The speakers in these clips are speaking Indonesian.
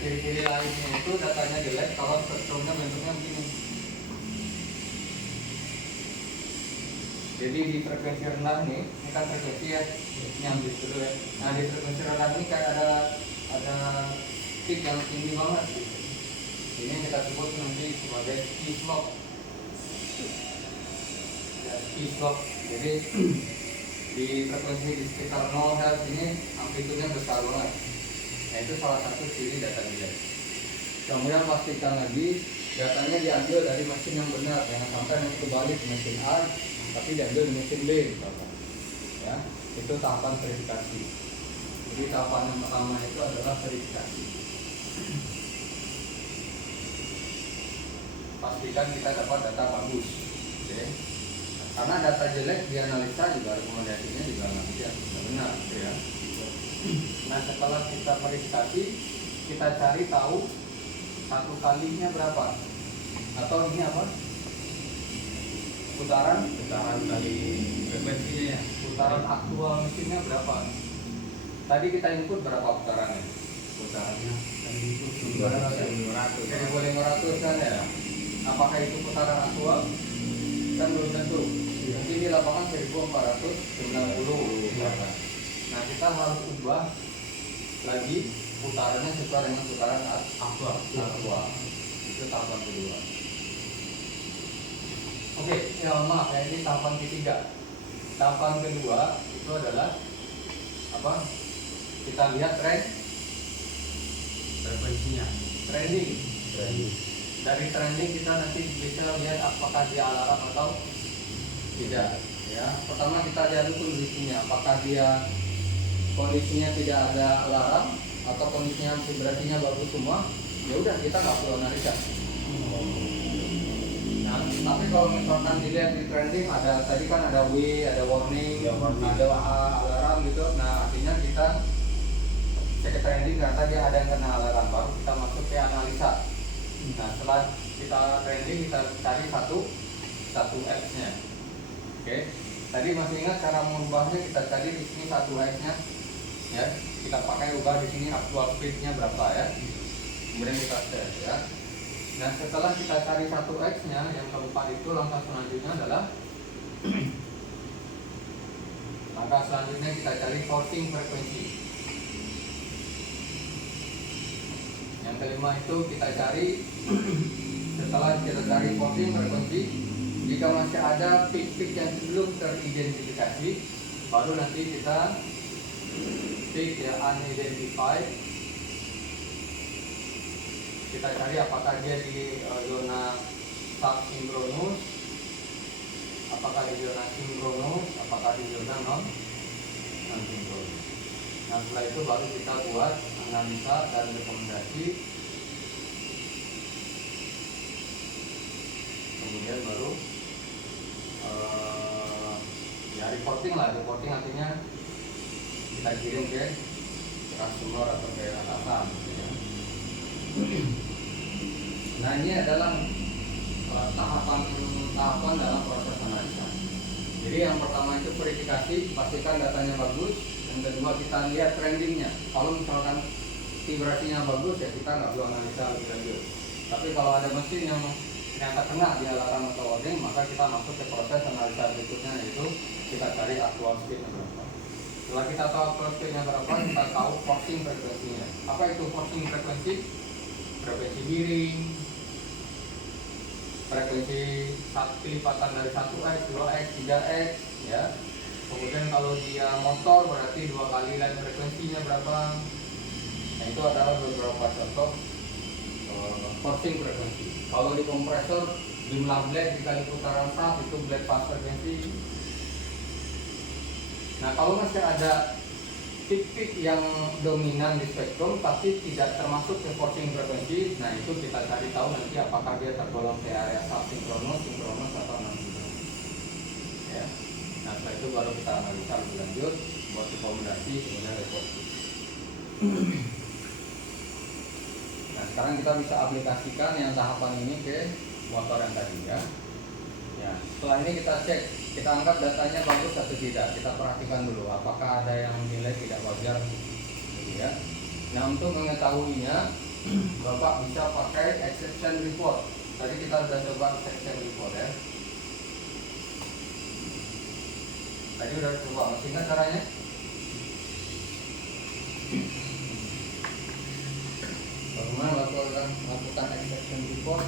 ciri-ciri lainnya itu datanya jelek kalau spektrumnya bentuknya begini. Jadi di frekuensi rendah nih, ini kan frekuensi ya, nyambit dulu ya. Nah di frekuensi rendah ini kayak ada peak yang tinggi banget gitu. Ini yang kita sebut nanti sebagai Q-slope. Ya, Q-slope. Jadi di frekuensi di sekitar 0 Hz ini amplitudenya besar banget. Nah itu salah satu ciri data jelek. Kemudian pastikan lagi datanya diambil dari mesin yang benar, jangan sampai nanti kebalik mesin A tapi diambil di mesin B. Ya, itu tahapan verifikasi. Jadi tahapan yang pertama itu adalah verifikasi. Pastikan kita dapat data bagus. Oke. Karena data jelek dianalisa juga rekomendasinya juga nanti ya benar, ya. Nah setelah kita verifikasi, kita cari tahu satu kalinya berapa, atau ini apa? Putaran kali frekuensinya ya. Putaran aktual mesinnya berapa? Tadi kita input berapa putarannya? Putarannya tadi input 1500 kan ya. Apakah itu putaran aktual? Kan belum tentu. Mungkin di lapangan 1490. Nah kita harus ubah lagi putarannya sesuai dengan putaran aktual. Itu tahapan kedua. Oke, ya maaf ya, ini tahapan ketiga. Tahapan kedua itu adalah apa? Kita lihat frekuensinya, trending. Dari trending kita nanti bisa lihat apakah dia alarm atau tidak. Ya, pertama kita lihat dulu kondisinya, apakah dia kondisinya tidak ada alarm atau kondisinya vibrasinya bagus semua. Ya udah kita nggak perlu analisa. Nah, tapi kalau misalkan dilihat di trending ada tadi kan ada W, ada warning, ada alarm gitu. Nah, artinya kita cek ke trending karena dia ada yang kena alarm, baru kita masuk ke analisa. Nah, setelah kita trending kita cari satu X-nya. Oke. Tadi masih ingat cara mengubahnya, kita cari di sini satu X-nya. Ya, kita pakai ubah di sini actual speed-nya berapa ya. Kemudian kita tes ya. Nah setelah kita cari satu X-nya, yang keempat itu langkah selanjutnya adalah langkah selanjutnya kita cari forcing frekuensi. Yang kelima itu kita cari setelah kita cari forcing frekuensi, jika masih ada peak-peak yang belum teridentifikasi, baru nanti kita peak ya unidentified. Kita cari apakah dia di zona subsinkronus, apakah di zona sinkronus, apakah di zona non-sinkronus. Nah setelah itu baru kita buat analisa dan rekomendasi. Kemudian baru ya reporting lah. Reporting artinya kita kirim ke customer atau ke atasan gitu ya. Nah ini adalah tahapan dalam proses analisa. Jadi yang pertama itu verifikasi, pastikan datanya bagus. Yang kedua kita lihat trendingnya. Kalau misalkan vibrasinya bagus ya kita nggak perlu analisa lebih lanjut. Tapi kalau ada mesin yang ternyata kena di alarm atau warning, maka kita masuk ke proses analisa berikutnya, yaitu kita cari actual speed berapa. Setelah kita tahu actual speed-nya berapa, kita tahu forcing frekuensinya. Apa itu forcing frekuensi? Frekuensi miring, frekuensi kelipatan dari 1X, 2X, 3X ya. Kemudian kalau dia motor berarti 2 kali line frekuensinya berapa. Nah itu adalah beberapa contoh forcing frekuensi. Kalau di kompresor jumlah blade dikali putaran shaft itu blade pass frekuensi. Nah kalau masih ada peak-peak yang dominan di spektrum tapi tidak termasuk ke forcing frekuensi, nah itu kita cari tahu nanti apakah dia tergolong ke area subsinkronus, sinkronus atau non-sinkronus. Ya. Nah setelah itu baru kita analisa lebih lanjut, buat rekomendasi kemudian reporting. Nah sekarang kita bisa aplikasikan yang tahapan ini ke motor yang tadi ya. Ya, setelah ini kita cek, kita anggap datanya bagus atau tidak. Kita perhatikan dulu apakah ada yang nilai tidak wajar gitu ya. Nah untuk mengetahuinya Bapak bisa pakai exception report. Tadi kita sudah coba exception report ya. Tadi udah coba, masih ingat caranya? Bagaimana lakukan exception report?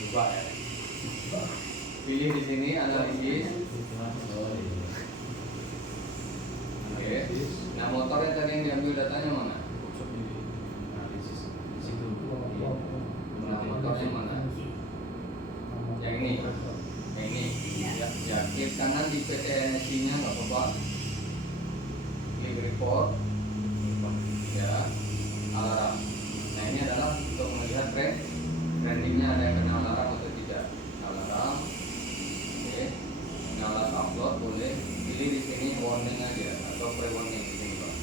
Coba ya. Pilih di sini analisis. Oke. Nah, motor yang tadi yang diambil datanya mana? Nah, motornya mana? Yang ini. Yang ini. Ya, klik kanan di PTNSI-nya nggak apa-apa. Klik report. Ya, alarm. Nah, ini adalah untuk melihat trendingnya ada yang kena alarm atau tidak. Alarm. Oke. Nyala upload boleh. Pilih di sini warning aja atau pre-warning di sini, Pak.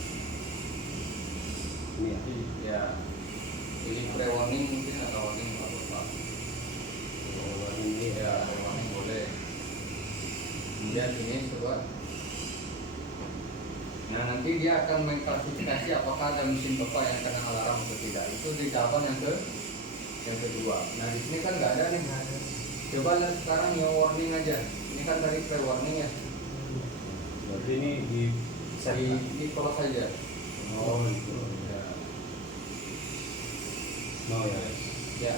Ini ya. Pilih pre-warning mungkin atau warning nggak apa-apa. Warning ya, pre-warning boleh. Kemudian ini coba. Nah, nanti dia akan mengklasifikasi apakah ada mesin Bapak yang kena alarm atau tidak. Itu di tahapan yang kedua. Nah, di sini kan nggak ada nih. Coba lihat sekarang yang warning aja. Ini kan tadi pre-warning ya. Berarti ini di close saja. Oh itu Ya. no ya. Ya.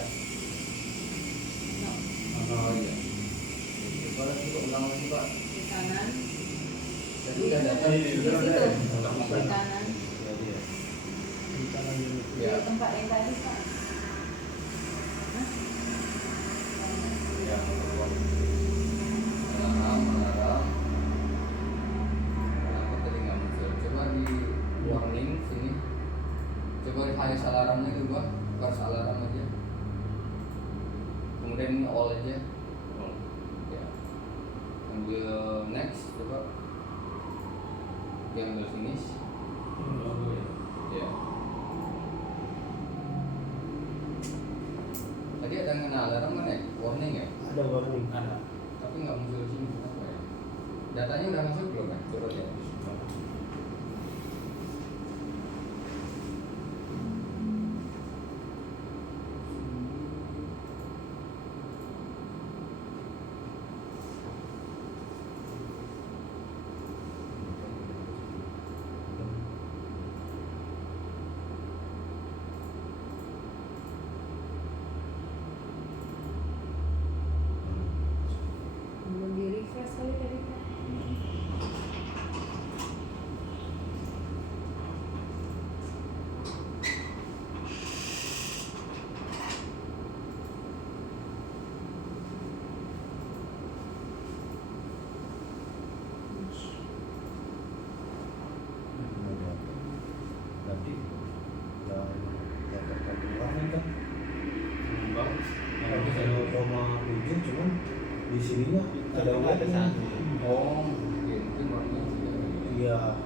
Oh iya. Coba lagi Pak, ulang lagi Pak. Di kanan. Tadi udah ada. Di situ. Di Jadi kanan. Ya. Di tempat yang tadi Pak. Ya. Alarm. Kenapa tadi nggak muncul? Coba di warning sini. Coba di highest alarmnya juga, first alarm aja. Kemudian all aja. Ya. Ambil next coba. Ambil finish. Ya. Tadi ada yang kena alarm kan ya? Warning ya? Ada warning. Ada. Tapi nggak muncul di sini kenapa ya? Datanya udah masuk belum kan? Coba ya. Belum di refresh kali tadi Pak. Nanti dapatkan warning kan. Bagus. Kalau 0,7 cuman di sininya ada warning. Oh, mungkin warning. Iya.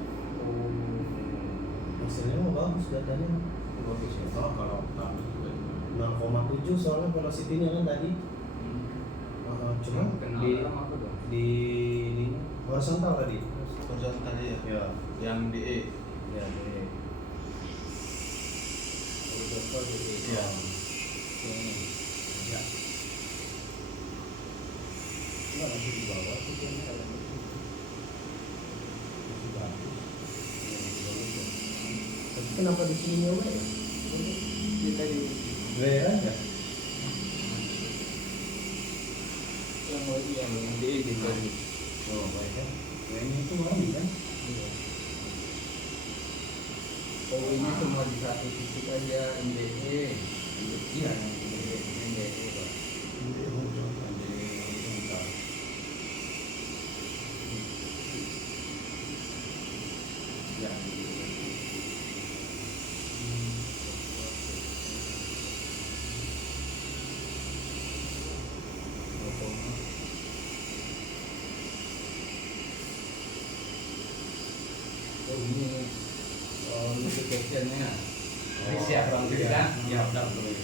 Hasilnya mah bagus datanya. Bagus ya. Oh, kalau kami juga 0,7 soalnya velocity-nya kan tadi. Cuman Kena di alarm apa dong? di ini horizontal tadi. horizontal tadi ya. Ya. Yang di E. Ya, ini. Horizontal jadi. Iya. Ini. Ya. Enggak masih di bawah tuh kayaknya kalau masih bagus. Tapi kenapa di sini nyoba ya? Kita di Rare aja. yang di di tadi. Oh, baik kan? Kayaknya itu lagi kan? Iya. Oh, ini cuma di satu titik aja NDE. Iya, NDE Pak. NDE horizontal. Ya. Oh ini notification-nya. Siap bang, Iya. kan? Ya, udah boleh.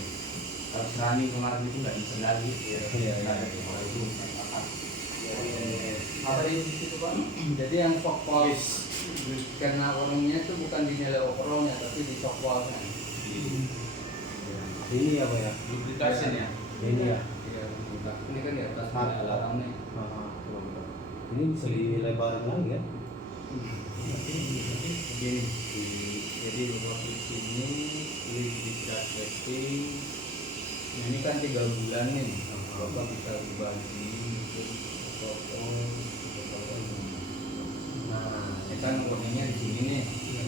Kalau running kemarin itu nggak bisa lagi. Iya, iya. Kalau itu Apa di situ Pak? Jadi yang shockball kena warningnya itu bukan di nilai overallnya tapi di shockballnya. Ini apa ya? Lubrication ya. Ini ya. Iya, bukan. Ini kan di atas Hard. alarmnya. Ini bisa dilebarin lagi kan? Begini, jadi bapak klik sini, klik di start setting. Nah, ini kan 3 bulan nih, bapak bisa dibagi, potong. Nah, ini kan warningnya di sini nih,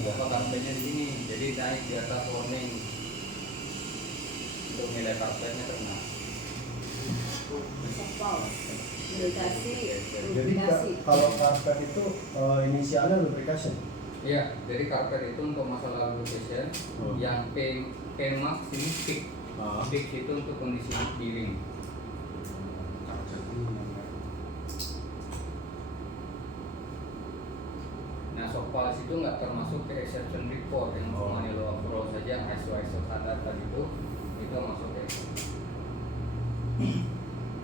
bapak karpetnya di sini, jadi naik di atas warning untuk nilai karpetnya kena. Softball. Lubrikasi. Jadi kalau karpet itu inisialnya lubrication. Iya, jadi karpet itu untuk masalah lubrication, yang P max ini peak. Peak itu untuk kondisi piring. Nah, shockball itu nggak termasuk ke exception report yang cuma nilai overall saja, ISO standar tadi itu masuk ke exception.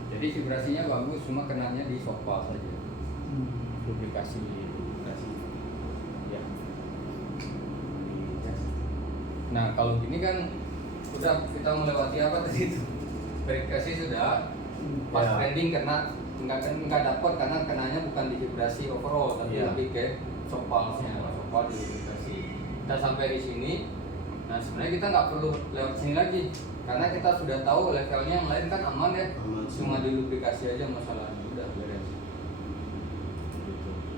Jadi vibrasinya bagus, cuma kenanya di shockball saja. Lubrikasi. Ya. Nah, kalau gini kan udah kita melewati apa tadi itu? Verifikasi sudah pas Ya. trending kena nggak dapat karena kenanya bukan di vibrasi overall tapi Ya. lebih ke shockballnya, shockball di lubrikasi. Kita sampai di sini. Nah, sebenarnya kita nggak perlu lewat sini lagi karena kita sudah tahu levelnya yang lain kan aman ya. Aman. Cuma di lubrikasi aja masalahnya udah beres.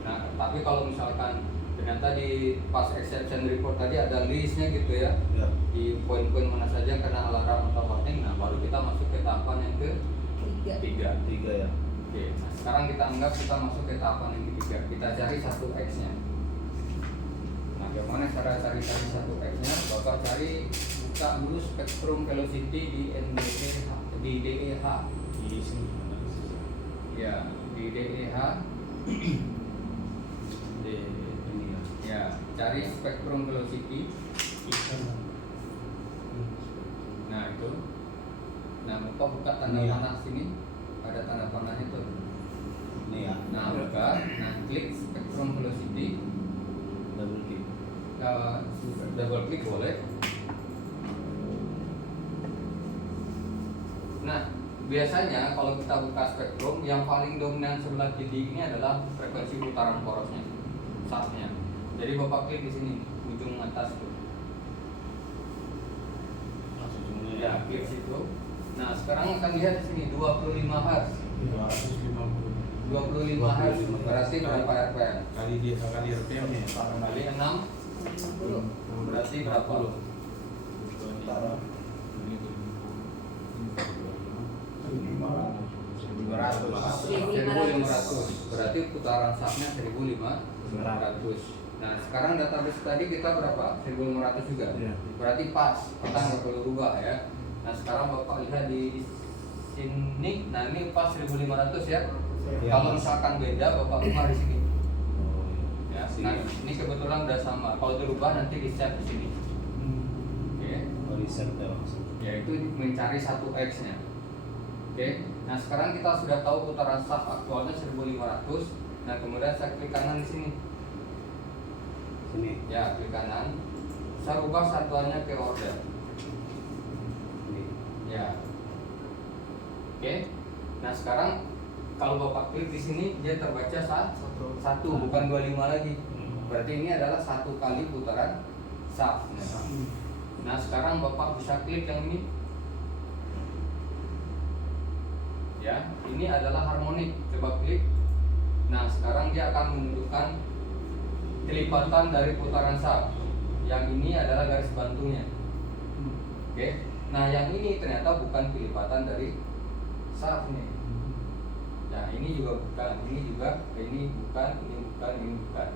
Nah, tapi kalau misalkan ternyata di pas exception report tadi ada listnya gitu ya, Ya. di poin-poin mana saja yang kena alarm atau warning, nah baru kita masuk ke tahapan yang ketiga. 3 ya. Oke, nah sekarang kita anggap kita masuk ke tahapan yang ketiga, kita cari 1x-nya. Nah, bagaimana cara cari 1x-nya? Bapak cari, buka dulu spektrum velocity di DEH. Di sini. Ya, di DEH. Ini ya. Ya, cari spektrum velocity. Nah, itu. Nah, Bapak buka tanda Ini ya. panah sini. Ada tanda panahnya tuh. Ini ya. Nah, buka. Nah, klik spektrum velocity. Double klik. Double klik boleh. Nah, biasanya kalau kita buka spektrum, yang paling dominan sebelah kiri ini adalah frekuensi putaran porosnya, shaftnya. Jadi Bapak klik di sini, ujung atas tuh. Ya, klik situ. Nah, sekarang akan lihat di sini 25 Hz. 25 Hz berarti berapa RPM? Kali RPM nya. Kali 6 berarti berapa? Antara 1500. Berarti putaran shaftnya 1500. Nah, sekarang database tadi kita berapa? 1500 juga. Iya. Berarti pas, kita nggak perlu rubah ya. Nah, sekarang Bapak lihat di sini, nah ini pas 1500 ya. Ya. Kalau misalkan beda, Bapak rubah di sini. Oh, Ya, Sini. nah ini kebetulan udah sama. Kalau dirubah nanti di set di sini. Oke. Oh, di set ya langsung. Yaitu mencari 1x-nya. Oke. Nah, sekarang kita sudah tahu putaran shaft aktualnya 1500. Nah, kemudian saya klik kanan di sini. Sini. Ya, klik kanan. Saya rubah satuannya ke order. Ini. Ya. Oke. Nah, sekarang kalau Bapak klik di sini dia terbaca satu, bukan 25 lagi. Berarti ini adalah 1 kali putaran shaft. Nah, sekarang Bapak bisa klik yang ini. Ya, ini adalah harmonik. Coba klik. Nah, sekarang dia akan menunjukkan kelipatan dari putaran shaft. Yang ini adalah garis bantunya. Oke. Nah, yang ini ternyata bukan kelipatan dari shaft nih. Nah, ini juga bukan, ini juga, ini bukan, ini bukan, ini bukan.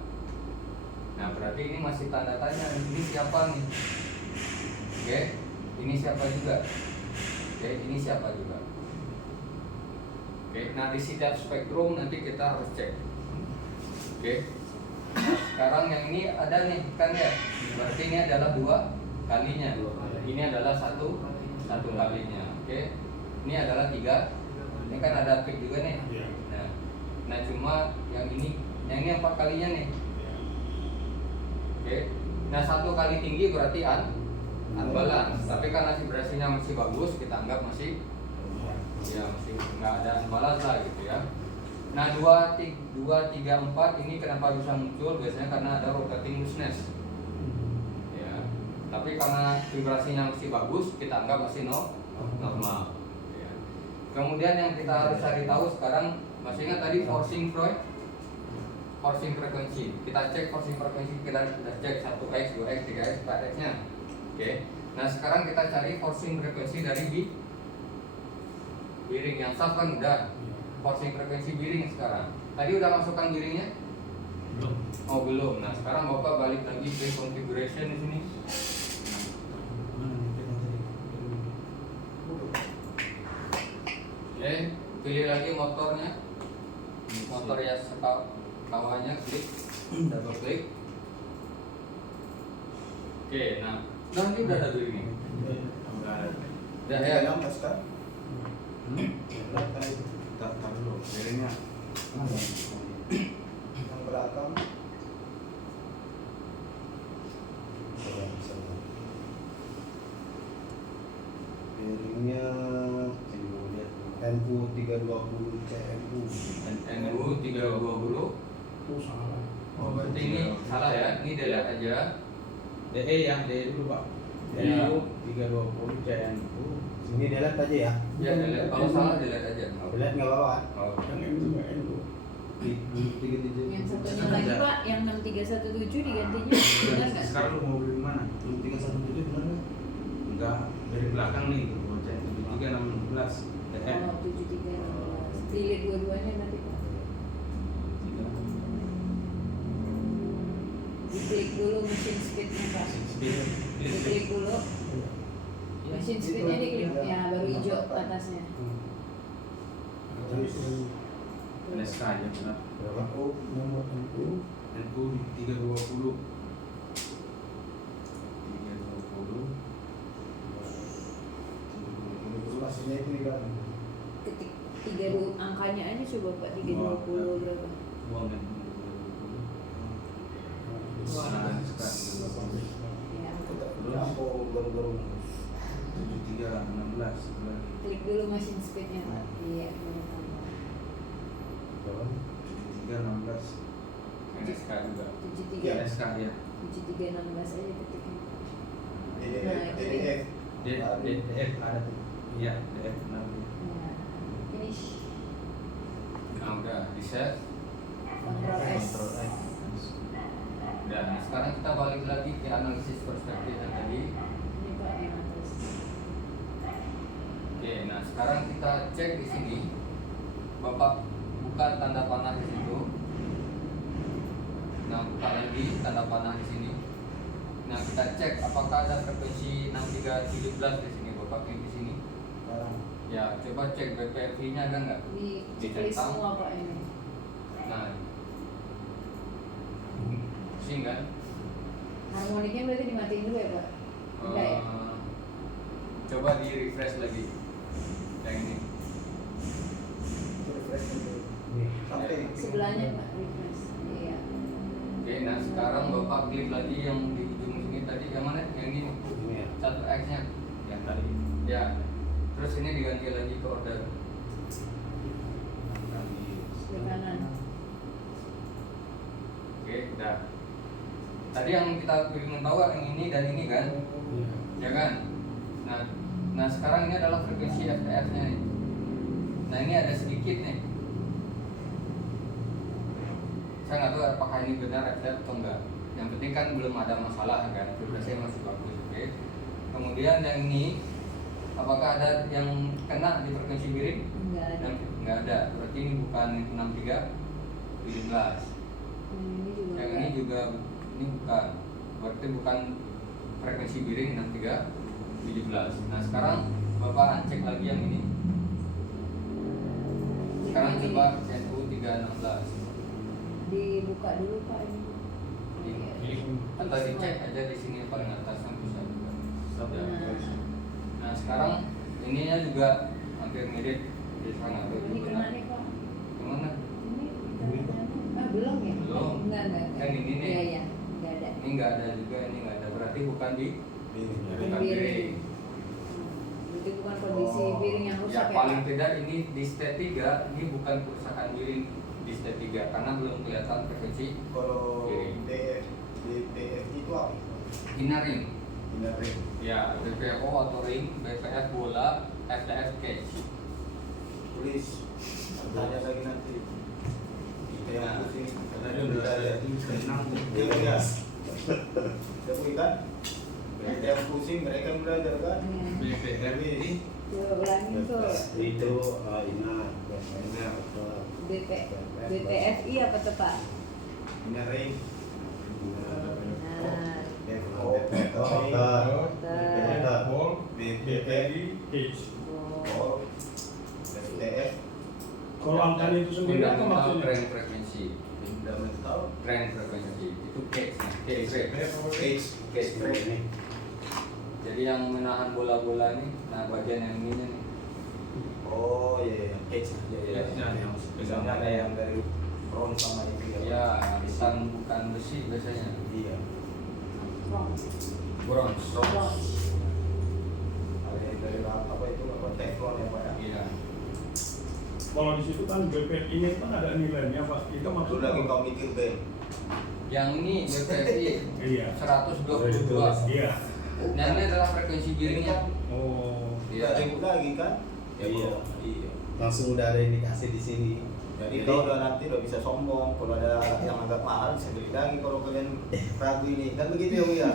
Nah, berarti ini masih tanda tanya. Ini siapa nih? Oke, ini siapa juga? Oke, ini siapa juga? Oke, nah di setiap spektrum nanti kita harus cek. Oke, nah, sekarang yang ini ada nih, kan ya? Berarti ini adalah 2 kalinya. Ini adalah satu kalinya. Oke, ini adalah 3. Ini kan ada peak juga nih. Nah, Nah cuma yang ini 4 kalinya nih. Oke. Nah 1 kali tinggi berarti unbalance. Tapi karena vibrasinya masih bagus, kita anggap masih nggak ada unbalance lah gitu ya. Nah 2, 3, 4 ini kenapa bisa muncul? Biasanya karena ada rotating looseness. Ya. Tapi karena vibrasinya masih bagus, kita anggap masih normal. Ya. Kemudian yang kita harus cari tahu sekarang, masih ingat tadi forcing frekuensi. Kita cek forcing frekuensi, kita sudah cek 1x, 2x, 3x, 4x nya. Oke. Nah sekarang kita cari forcing frekuensi dari bearing. Yang sub kan udah. Forcing frekuensi bearing sekarang. Tadi udah masukkan bearingnya? Belum. Oh belum. Nah sekarang Bapak balik lagi ke configuration di sini. Oke, pilih lagi motornya. Motor ya kawannya, klik, double klik. Oke, nah ini udah ada bearing. Udah ya. Yang kan? Taruh dulu, bearingnya. Yang belakang. Bearingnya NU 320 CMU. NU 320. Oh berarti ini salah ya. Ini delete aja. DE yang DE dulu Pak. Ya. DE 320 CNU. Ini delete aja ya. Ya delete. Kalau salah delete aja. Delete nggak apa-apa. Oh. Yang satunya lagi Pak, yang 6317 digantinya benar nggak? Sekarang lu mau beli mana? 317 benar nggak? Enggak, dari belakang nih, gua cek 7316 DE. Oh 7316. Dilihat dua-duanya nanti Pak. Diklik dulu mesin speednya Pak. Diklik dulu. Mesin speednya diklik ya, baru hijau atasnya. NSK aja benar. Berapa? Oh, nomor NU. NU 320. 320. Informasinya itu kan. Ketik 32 angkanya aja coba Pak, 320 berapa? Uang yang 320. Nah, NSK 320. Ya. Berapa baru-baru? 7316 lagi. Klik dulu mesin speednya Pak. Iya, benar. 7316. NSK juga. 73 NSK ya. 7316 aja ketiknya. DDF. DF ada tuh. Iya, DF benar. Nah, finish. Nah udah di set. Control S. Udah. Nah sekarang kita balik lagi ke analisis perspektif yang tadi. Ini Pak yang atas. Oke, nah sekarang kita cek di sini. Bapak buka tanda panah di situ. Nah, buka lagi tanda panah di sini. Nah, kita cek apakah ada frekuensi 6317 di sini. Bapak klik di sini. Ya, coba cek BPFI-nya ada nggak? Di checklist Dicentang. semua Pak ini. Nah, pusing kan? Harmoniknya berarti dimatiin dulu ya Pak? Enggak ya? Coba di refresh lagi. Yang ini. Sampai Sebelahnya Pak, refresh. Iya. Oke, nah sekarang Bapak klik lagi yang di ujung sini tadi, yang mana? Yang ini, ini ya. 1X-nya. Yang tadi. Ya. Terus ini diganti lagi ke order. Ke kanan. Oke, udah. Tadi yang kita ingin tahu yang ini dan ini kan, ya kan? Nah sekarang ini adalah frekuensi FTF-nya nih. Nah ini ada sedikit nih. Saya nggak tahu apakah ini benar FTF atau enggak. Yang penting kan belum ada masalah kan, vibrasinya masih bagus. Oke. Kemudian yang ini, apakah ada yang kena di frekuensi bearing? Enggak ada. Nggak ada. Berarti ini bukan 6317. Ini juga. Yang ini juga ini bukan, berarti bukan frekuensi bearing 6317. Nah sekarang Bapak cek lagi yang ini. Sekarang coba NU 316. Dibuka dulu Pak ini. Atau dicek aja di sini paling atas kan bisa juga. Nah. Nah sekarang ininya juga hampir mirip. Jadi saya nggak tahu Ini itu kena benar. nih Pak. Gimana? Ini Belum. Enggak. Kan ini nih. Iya, enggak ada. Ini nggak ada juga, ini nggak ada. Berarti bukan di Ini. bukan Biring. Berarti bukan kondisi Oh. biring yang Ya rusak ya, paling Pak? tidak ini di stage 3 ini bukan kerusakan biring di stage 3 karena belum kelihatan frekuensi Kalau Biring. DF itu apa? inner ring. Inner ring. Ya, BPO atau ring, BPF bola, FTF cage. Tulis. Tanya lagi nanti. Kita yang Nah, pusing. Karena dia udah ada tenang. Iya ya. Dia pusing kan? Kita yang pusing, mereka yang belajar kan? Iya. BPR ini Coba ulangin tuh. Itu ingat BPFI apa tuh, Pak? Inner ring. Nah, BFO, oh. FTF, Kalau angkanya itu sendiri apa Fundamental maksudnya? trend frekuensi. fundamental, Trend frekuensi itu cage. cage, cage ring. Jadi yang menahan bola-bola ini, nah bagian yang ini nih. Oh iya, cage. Iya, yang Misalnya ada yang dari bronze sama itu ya. Ya, arisan bukan besi biasanya. Iya. Bronze. Ada yang dari apa itu apa teflon ya Pak ya? Iya. Kalau di situ kan BPF ini kan ada nilainya Pak. Itu Lu maksudnya lagi apa? kau mikir Ben? Yang ini BPFI Iya. 122. Iya. Nah ini adalah frekuensi biringnya. Oh. Tidak ribut lagi kan? Ya, Iya. bro. Iya. Langsung udah ada indikasi di sini. Jadi kau udah nanti udah bisa sombong. Kalau ada yang agak mahal bisa beli lagi kalau kalian ragu ini. Kan begitu ya Bu ya?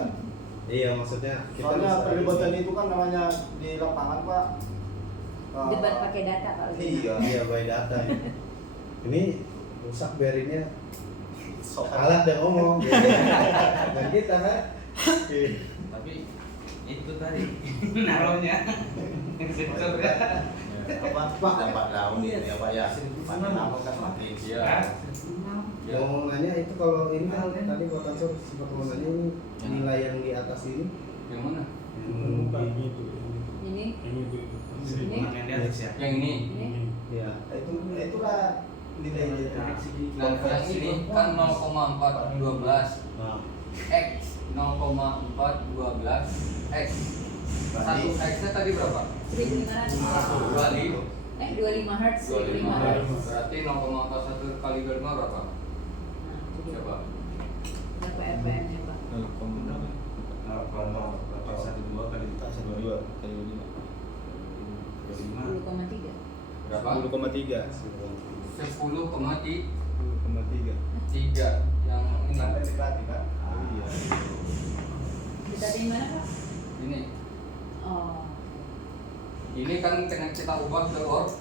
Iya, maksudnya Soalnya perdebatan itu kan namanya di lapangan Pak. Debat pakai data kalau gitu. Iya. Iya, by data. Ini rusak bearingnya. Sok Alat dan ngomong. Dan kita kan. tapi itu tadi naruhnya sensor ya. apa dapat daun ini ya Pak ya. Makin lama kan makin. Iya. Ya. Ngomongannya itu kalau ini kan tadi buat ansur sempat ngomongannya ini nilai yang di atas ini. Yang mana? Ini itu. Ini Ini itu. Yang di atas ya. Yang ini. Ya. Itulah nilai Nah, yang ini kan 0,412 Nah, X 0,412 X. Satu X-nya tadi berapa? 1500. 25. 25 Hz. 25 Hz. Berarti 0,41 kali 25 berapa? Nah, jadi Coba. berapa RPM-nya, Pak? 0,812 kali 22 kali 25. 10,3. Berapa? 10,3. 10,3 yang ini. Sampai dekati kan? Iya. Kita di mana, Pak? Ini. Oh. Ini kan kita ubah ke order.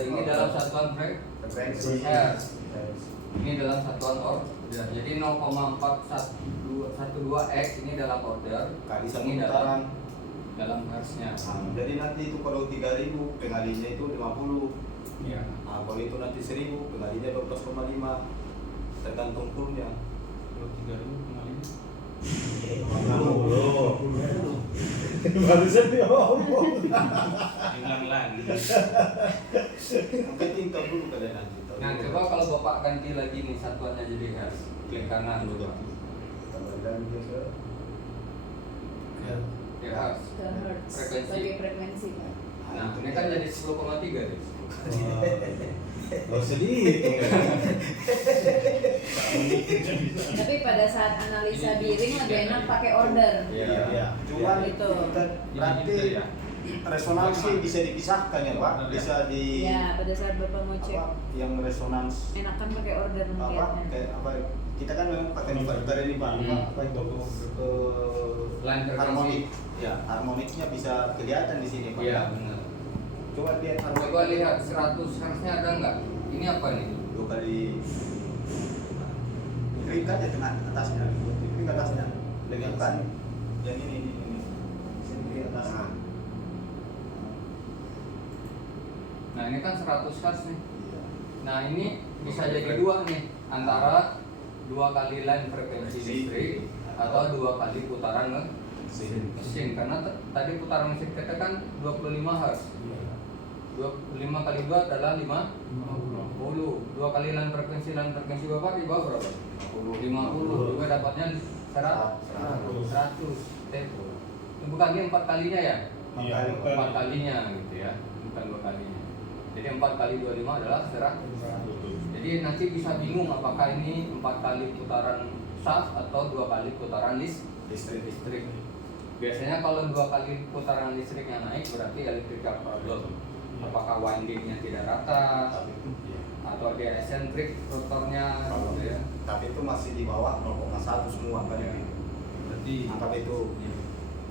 Ini dalam satuan Frekuensi. Hertz. Ini dalam satuan order. Jadi 0,4112 X ini dalam order. Kali satu Ini putaran. dalam hertznya. Jadi nanti itu kalau 3.000 pengalinya itu 50. Iya. Nah, kalau itu nanti 1.000 pengalinya 12,5. Tergantung poolnya. Kalau 3.000 kemarin. barusan dia ngomong. Diulang lagi. Mungkin tinggal dulu kalian nanti. Nah, coba kalau Bapak ganti lagi nih satuannya jadi hertz. Klik kanan coba. Kembali lagi ke Ya, hertz. Ke Hertz. Frekuensi. Sebagai frekuensi, Pak. Nah, ini kan jadi 10,3 deh. Gak usah dihitung. Tapi pada saat analisa biring lebih enak pakai order. Iya. Cuman Gitu. berarti ya. resonansi bisa dipisahkan ya Pak, bisa di Ya, pada saat Bapak mau cek, apa yang resonans enakan pakai order apa melihatnya. kayak apa kita kan memang pakai inverter ini Pak, apa itu Line frekuensi. harmonik ya harmoniknya bisa kelihatan di sini Pak. Iya, benar. Coba lihat harmonik. Coba lihat 100 hertznya ada nggak? Ini apa nih? 2 kali klik aja tengah atasnya, klik atasnya, bukan yang ini sini atas. Nah, ini kan 100 hertz nih. Iya. Nah, ini bisa jadi dua nih, antara 2 kali line frekuensi listrik atau 2 kali putaran mesin. Karena tadi putaran mesin kita kan 25 Hz. 5 kali 2 adalah 50. 2 kali lan frekuensi Bapak di bawah berapa? 50. Juga dapatnya 100. Itu bukan 4 kalinya ya? Iya, 4 kalinya gitu ya, bukan 2 kalinya. Jadi 4 kali 25 adalah 100. Jadi nanti bisa bingung apakah ini 4 kali putaran shaft atau 2 kali putaran listrik. Biasanya kalau 2 kali putaran listriknya naik berarti electrical problem. Apakah windingnya tidak rata atau dia eccentric rotornya gitu ya. Tapi itu masih di bawah 0,1 semua kan. Berarti Anggap itu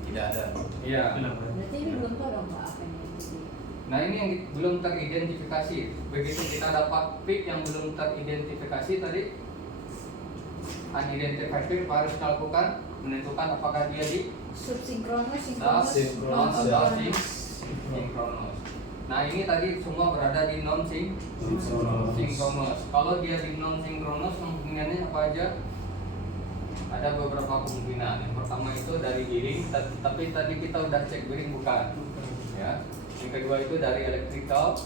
tidak ada. Iya. Berarti ini belum tahu dong Pak apa yang jadi. Nah ini yang belum teridentifikasi. Begitu kita dapat peak yang belum teridentifikasi tadi, unidentified peak harus lakukan menentukan apakah dia di Subsinkronus, non sinkronus, atau sinkronus. Nah ini tadi semua berada di non sinkronus. Kalau dia di non sinkronus kemungkinannya apa aja? Ada beberapa kemungkinan. Yang pertama itu dari bearing, tapi tadi kita udah cek bearing bukan. Ya. Yang kedua itu dari electrical.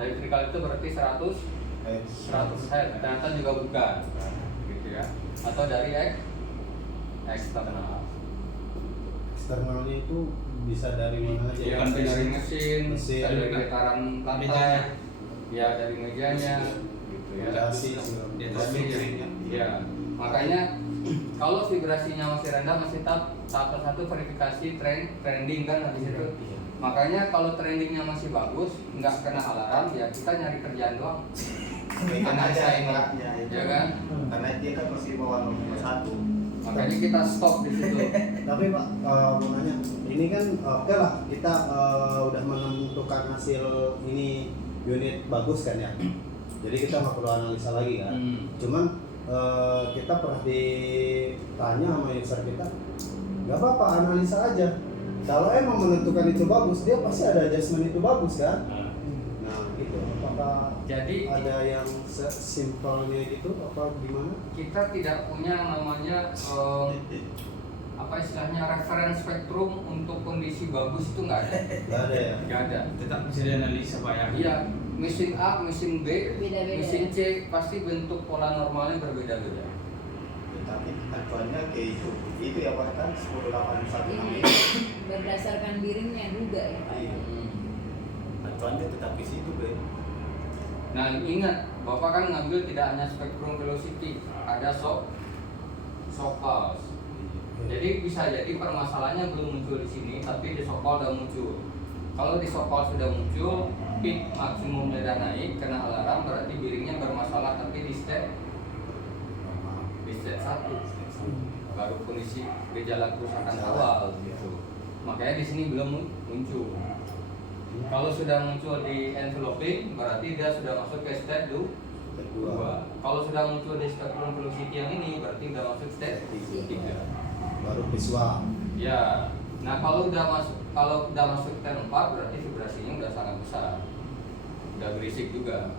Electrical itu berarti 100 Hz. Ternyata juga bukan. Gitu ya. Atau dari eksternal. Eksternalnya itu bisa dari mana aja? Ya, Bukan dari mesin, mesin, dari getaran mejanya. lantai, ya dari mejanya, gitu ya. Vibrasi, di atas bearingnya. Ya, makanya kalau vibrasinya masih rendah masih tahap satu verifikasi trending kan habis itu. Makanya kalau trendingnya masih bagus, nggak kena alarm, ya kita nyari kerjaan doang. Berikan aja ibaratnya itu. Ya kan? Karena dia kan masih bawah 0,1. Makanya kita stop di situ. Tapi Pak, mau nanya, ini kan oke lah kita udah menentukan hasil ini unit bagus kan ya. Jadi kita nggak perlu analisa lagi kan. Cuman kita pernah ditanya sama user kita, nggak apa-apa analisa aja. Kalau emang menentukan itu bagus, dia pasti ada adjustment itu bagus kan. Nah gitu. Apakah Jadi ada yang simpelnya gitu? Apa gimana? kita tidak punya namanya apa istilahnya reference spektrum untuk kondisi bagus itu nggak ada. Nggak ada ya. Nggak ada. Tetap bisa dianalisa Pak ya. Iya, mesin A, mesin B, Beda-beda. mesin C pasti bentuk pola normalnya berbeda-beda. Tapi acuannya kayak itu ya Pak kan 1081 Ini berdasarkan bearingnya juga ya Pak. Iya. Acuannya tetap di situ Bre. Nah ingat, Bapak kan ngambil tidak hanya spektrum velocity, ada shock pulse. Jadi bisa jadi permasalahannya belum muncul di sini, tapi di shock pulse sudah muncul. Kalau di shock pulse sudah muncul, peak maksimumnya sudah naik, kena alarm berarti bearingnya bermasalah, tapi di step 1 baru kondisi gejala kerusakan awal gitu. Makanya di sini belum muncul. Kalau sudah muncul di enveloping berarti dia sudah masuk ke step 2. Kalau sudah muncul di spektrum velocity yang ini berarti sudah masuk step 3. Baru visual. Ya. Nah, kalau udah masuk step 4 berarti vibrasinya udah sangat besar. Udah berisik juga.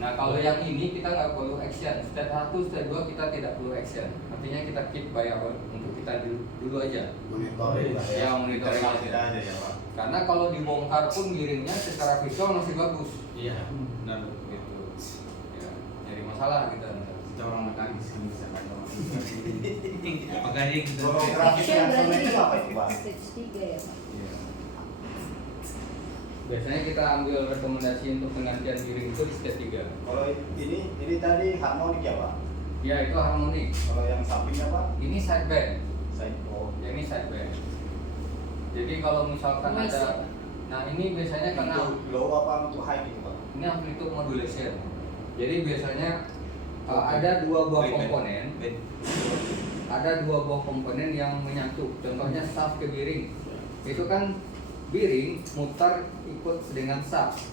Nah, kalau yang ini kita nggak perlu action. Step 1, step 2 kita tidak perlu action. Artinya kita keep by our untuk kita dulu aja. Monitoring lah ya. Ya, monitoring Kita aja. aja ya Pak. Karena kalau dibongkar pun giringnya secara visual masih bagus. Iya. Benar. Gitu. Ya, jadi masalah kita. Kita orang mekanis kan bisa kan. Apakah dia kita Kalau grafik Action yang berarti sama di itu apa itu Pak? stage 3 ya Pak. Iya. Biasanya kita ambil rekomendasi untuk penggantian giring itu di step 3. Kalau ini tadi harmonik ya Pak? Ya, itu harmonik. Kalau yang sampingnya Pak? Ini sideband. Oh. Ya, ini sideband. Jadi kalau misalkan Noise ya, ada, Pak? nah ini biasanya karena Untuk low apa untuk high gitu Pak? ini amplitude modulation. Jadi biasanya ada dua buah komponen, ada dua buah komponen yang menyatu. Contohnya shaft ke bearing. Itu kan bearing mutar ikut dengan shaft.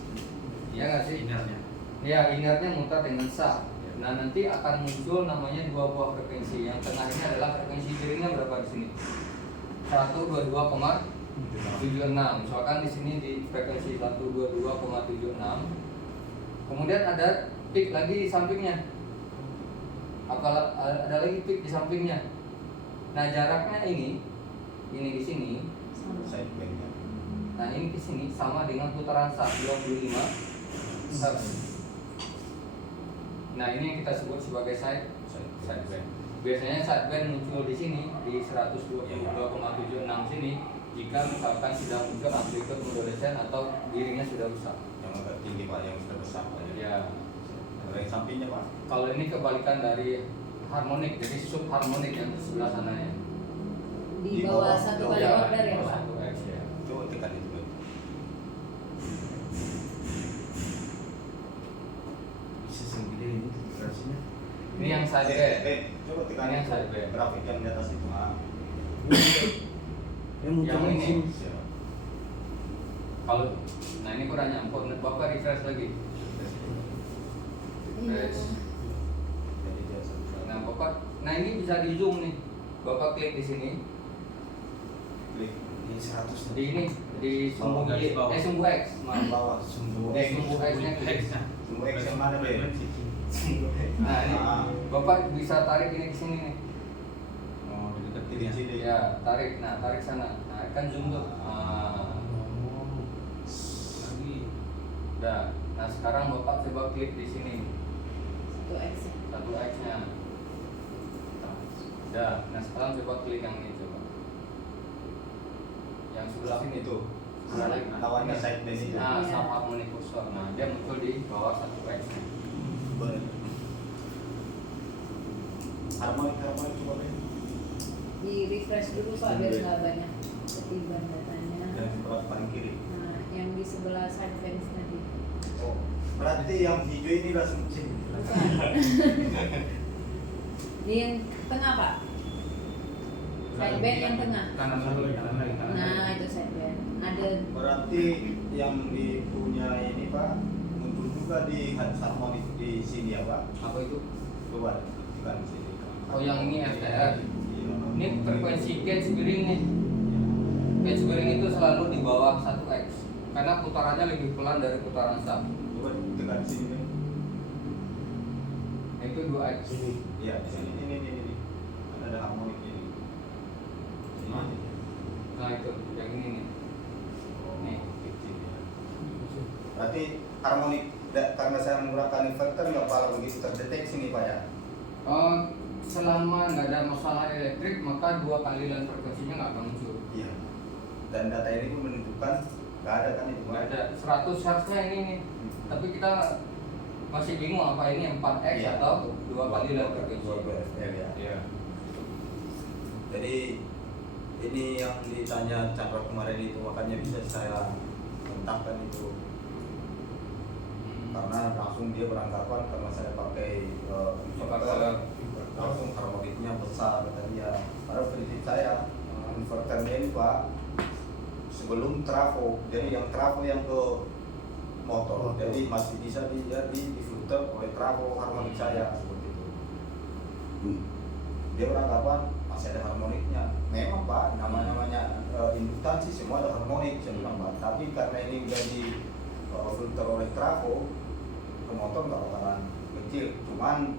Iya nggak sih? Inernya. Ya, inernya mutar dengan shaft. Nah, nanti akan muncul namanya dua buah frekuensi. Yang tengah ini adalah frekuensi bearingnya berapa di sini? 122,76. Misalkan di sini di frekuensi 122,76. Kemudian ada peak lagi di sampingnya. Ada lagi peak di sampingnya. Nah, jaraknya ini di sini. Sidebandnya. Nah ini ke sini sama dengan putaran sub 25 Hz. Nah ini yang kita sebut sebagai sideband. Biasanya sideband muncul di sini di 122,76 sini jika misalkan sudah muncul amplitude modulation atau giringnya sudah rusak. Yang agak tinggi Pak, yang sudah besar Pak. Ya. Dari sampingnya Pak. Kalau ini kebalikan dari harmonik, jadi subharmonik yang di sebelah sana ya. Di bawah satu kali order ya Pak. 1X ya. Coba tekan itu. Bisa segede ini vibrasinya. Ini yang sideband. Coba tekan Ini yang itu. sideband. Grafik yang di atas itu. Yang muncul Yang di ini. sini. Kalau nah ini kurang nyampur, Bapak refresh lagi. Iya. Jadi dia satu. Nah Bapak, nah ini bisa di zoom nih. Bapak klik di sini, Klik. Ini 100 di ini, di sumbu Bawah, garis bawah. sumbu X, maaf. Bawah. sumbu Sumbu X-nya klik. Sumbu X yang mana Bre? Nah ini Bapak bisa tarik ini ke sini nih. Oh, di dekat Di sini. Ya tarik, nah tarik sana. Nah kan zoom tuh. Lagi. Udah. Nah sekarang Bapak coba klik di sini. Satu X. 1X-nya. Udah. Nah sekarang coba klik yang ini coba. Yang sebelah sini tuh. Sebelah. Lawannya sideband itu. Nah, Iya. subharmonic cursor. Nah, dia muncul di bawah 1X-nya. Harmonik coba Bre. Di refresh dulu Pak biar nggak banyak ketiban datanya. Yang sebelah paling kiri. Nah, yang di sebelah sideband tadi. Oh, berarti yang hijau ini langsung sini. Bukan. Di yang tengah Pak. Sideband yang tengah. Kanan lagi, kanan lagi, kanan lagi. Nah, itu sideband. Ada Berarti yang dipunya ini Pak muncul juga di harmonik di sini ya Pak. Apa itu? Coba tekan di sini. Oh, yang ini FTR. Iya. Ini frekuensi gauge bearing nih. Gauge bearing itu selalu di bawah 1X karena putarannya lebih pelan dari putaran sub. Coba tekan di sini. Itu 2X. Ini. Iya, di sini ini. Kan ada harmonik ini. Ini. Nah, itu yang ini nih. Nih. Kecil ya. Berarti harmonik karena saya menggunakan inverter nggak bakal begitu terdeteksi nih Pak ya? Selama nggak ada masalah elektrik maka dua kalilan frekuensinya nggak akan muncul. Iya. Dan data ini pun menunjukkan nggak ada kan itu? Nggak ada 100 Hz-nya ini nih. Tapi kita masih bingung apa ini 4X Iya. atau dua kalilan frekuensi. 2 FL ya. Iya. Jadi ini yang ditanya Chandra kemarin itu makanya bisa saya mentahkan itu karena langsung dia beranggapan karena saya pakai inverter langsung harmoniknya besar kata dia. Padahal prinsip saya inverternya ini Pak sebelum trafo, jadi yang trafo yang ke motor, jadi masih bisa difilter oleh trafo harmonik saya seperti itu. Dia beranggapan masih ada harmoniknya. Memang Pak, namanya indukan sih semua ada harmonik saya bilang Pak. Tapi karena ini udah di filter oleh trafo, ke motor nggak bakalan kecil. Cuman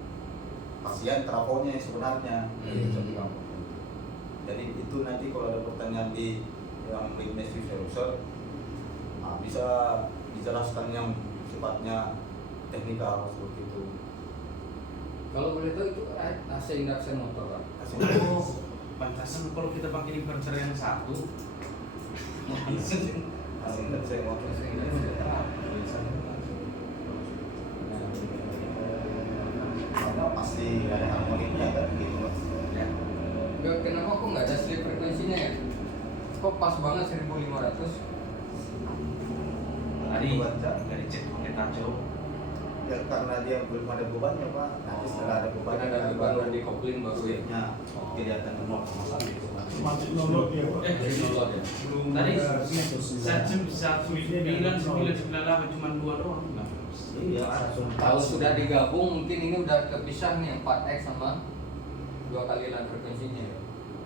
kasihan trafonya yang sebenarnya. Saya bilang. Jadi itu nanti kalau ada pertanyaan di yang business user, bisa dijelaskan yang sifatnya teknikal seperti itu. Kalau boleh tahu itu AC induction motor kan? Oh, pantasan kalau kita pakai inverter yang satu. Asing dan saya mau AC induction. karena pasti ada harmoniknya kan gitu Mas. Ya. Enggak, kenapa kok nggak ada slip frekuensinya ya? Kok pas banget 1500? Tadi dari cek pakai taco. Ya karena dia belum ada bebannya Pak. Nanti setelah ada beban Kan ada beban udah di coupling baru ya. ya kelihatan 0,1 gitu Pak. Masih nolok ya Pak. Dari nol ya. Belum tadi 19998 cuma 2 doang. Iya, langsung Kalau sudah digabung mungkin ini udah kepisah nih 4X sama dua kalilan frekuensinya.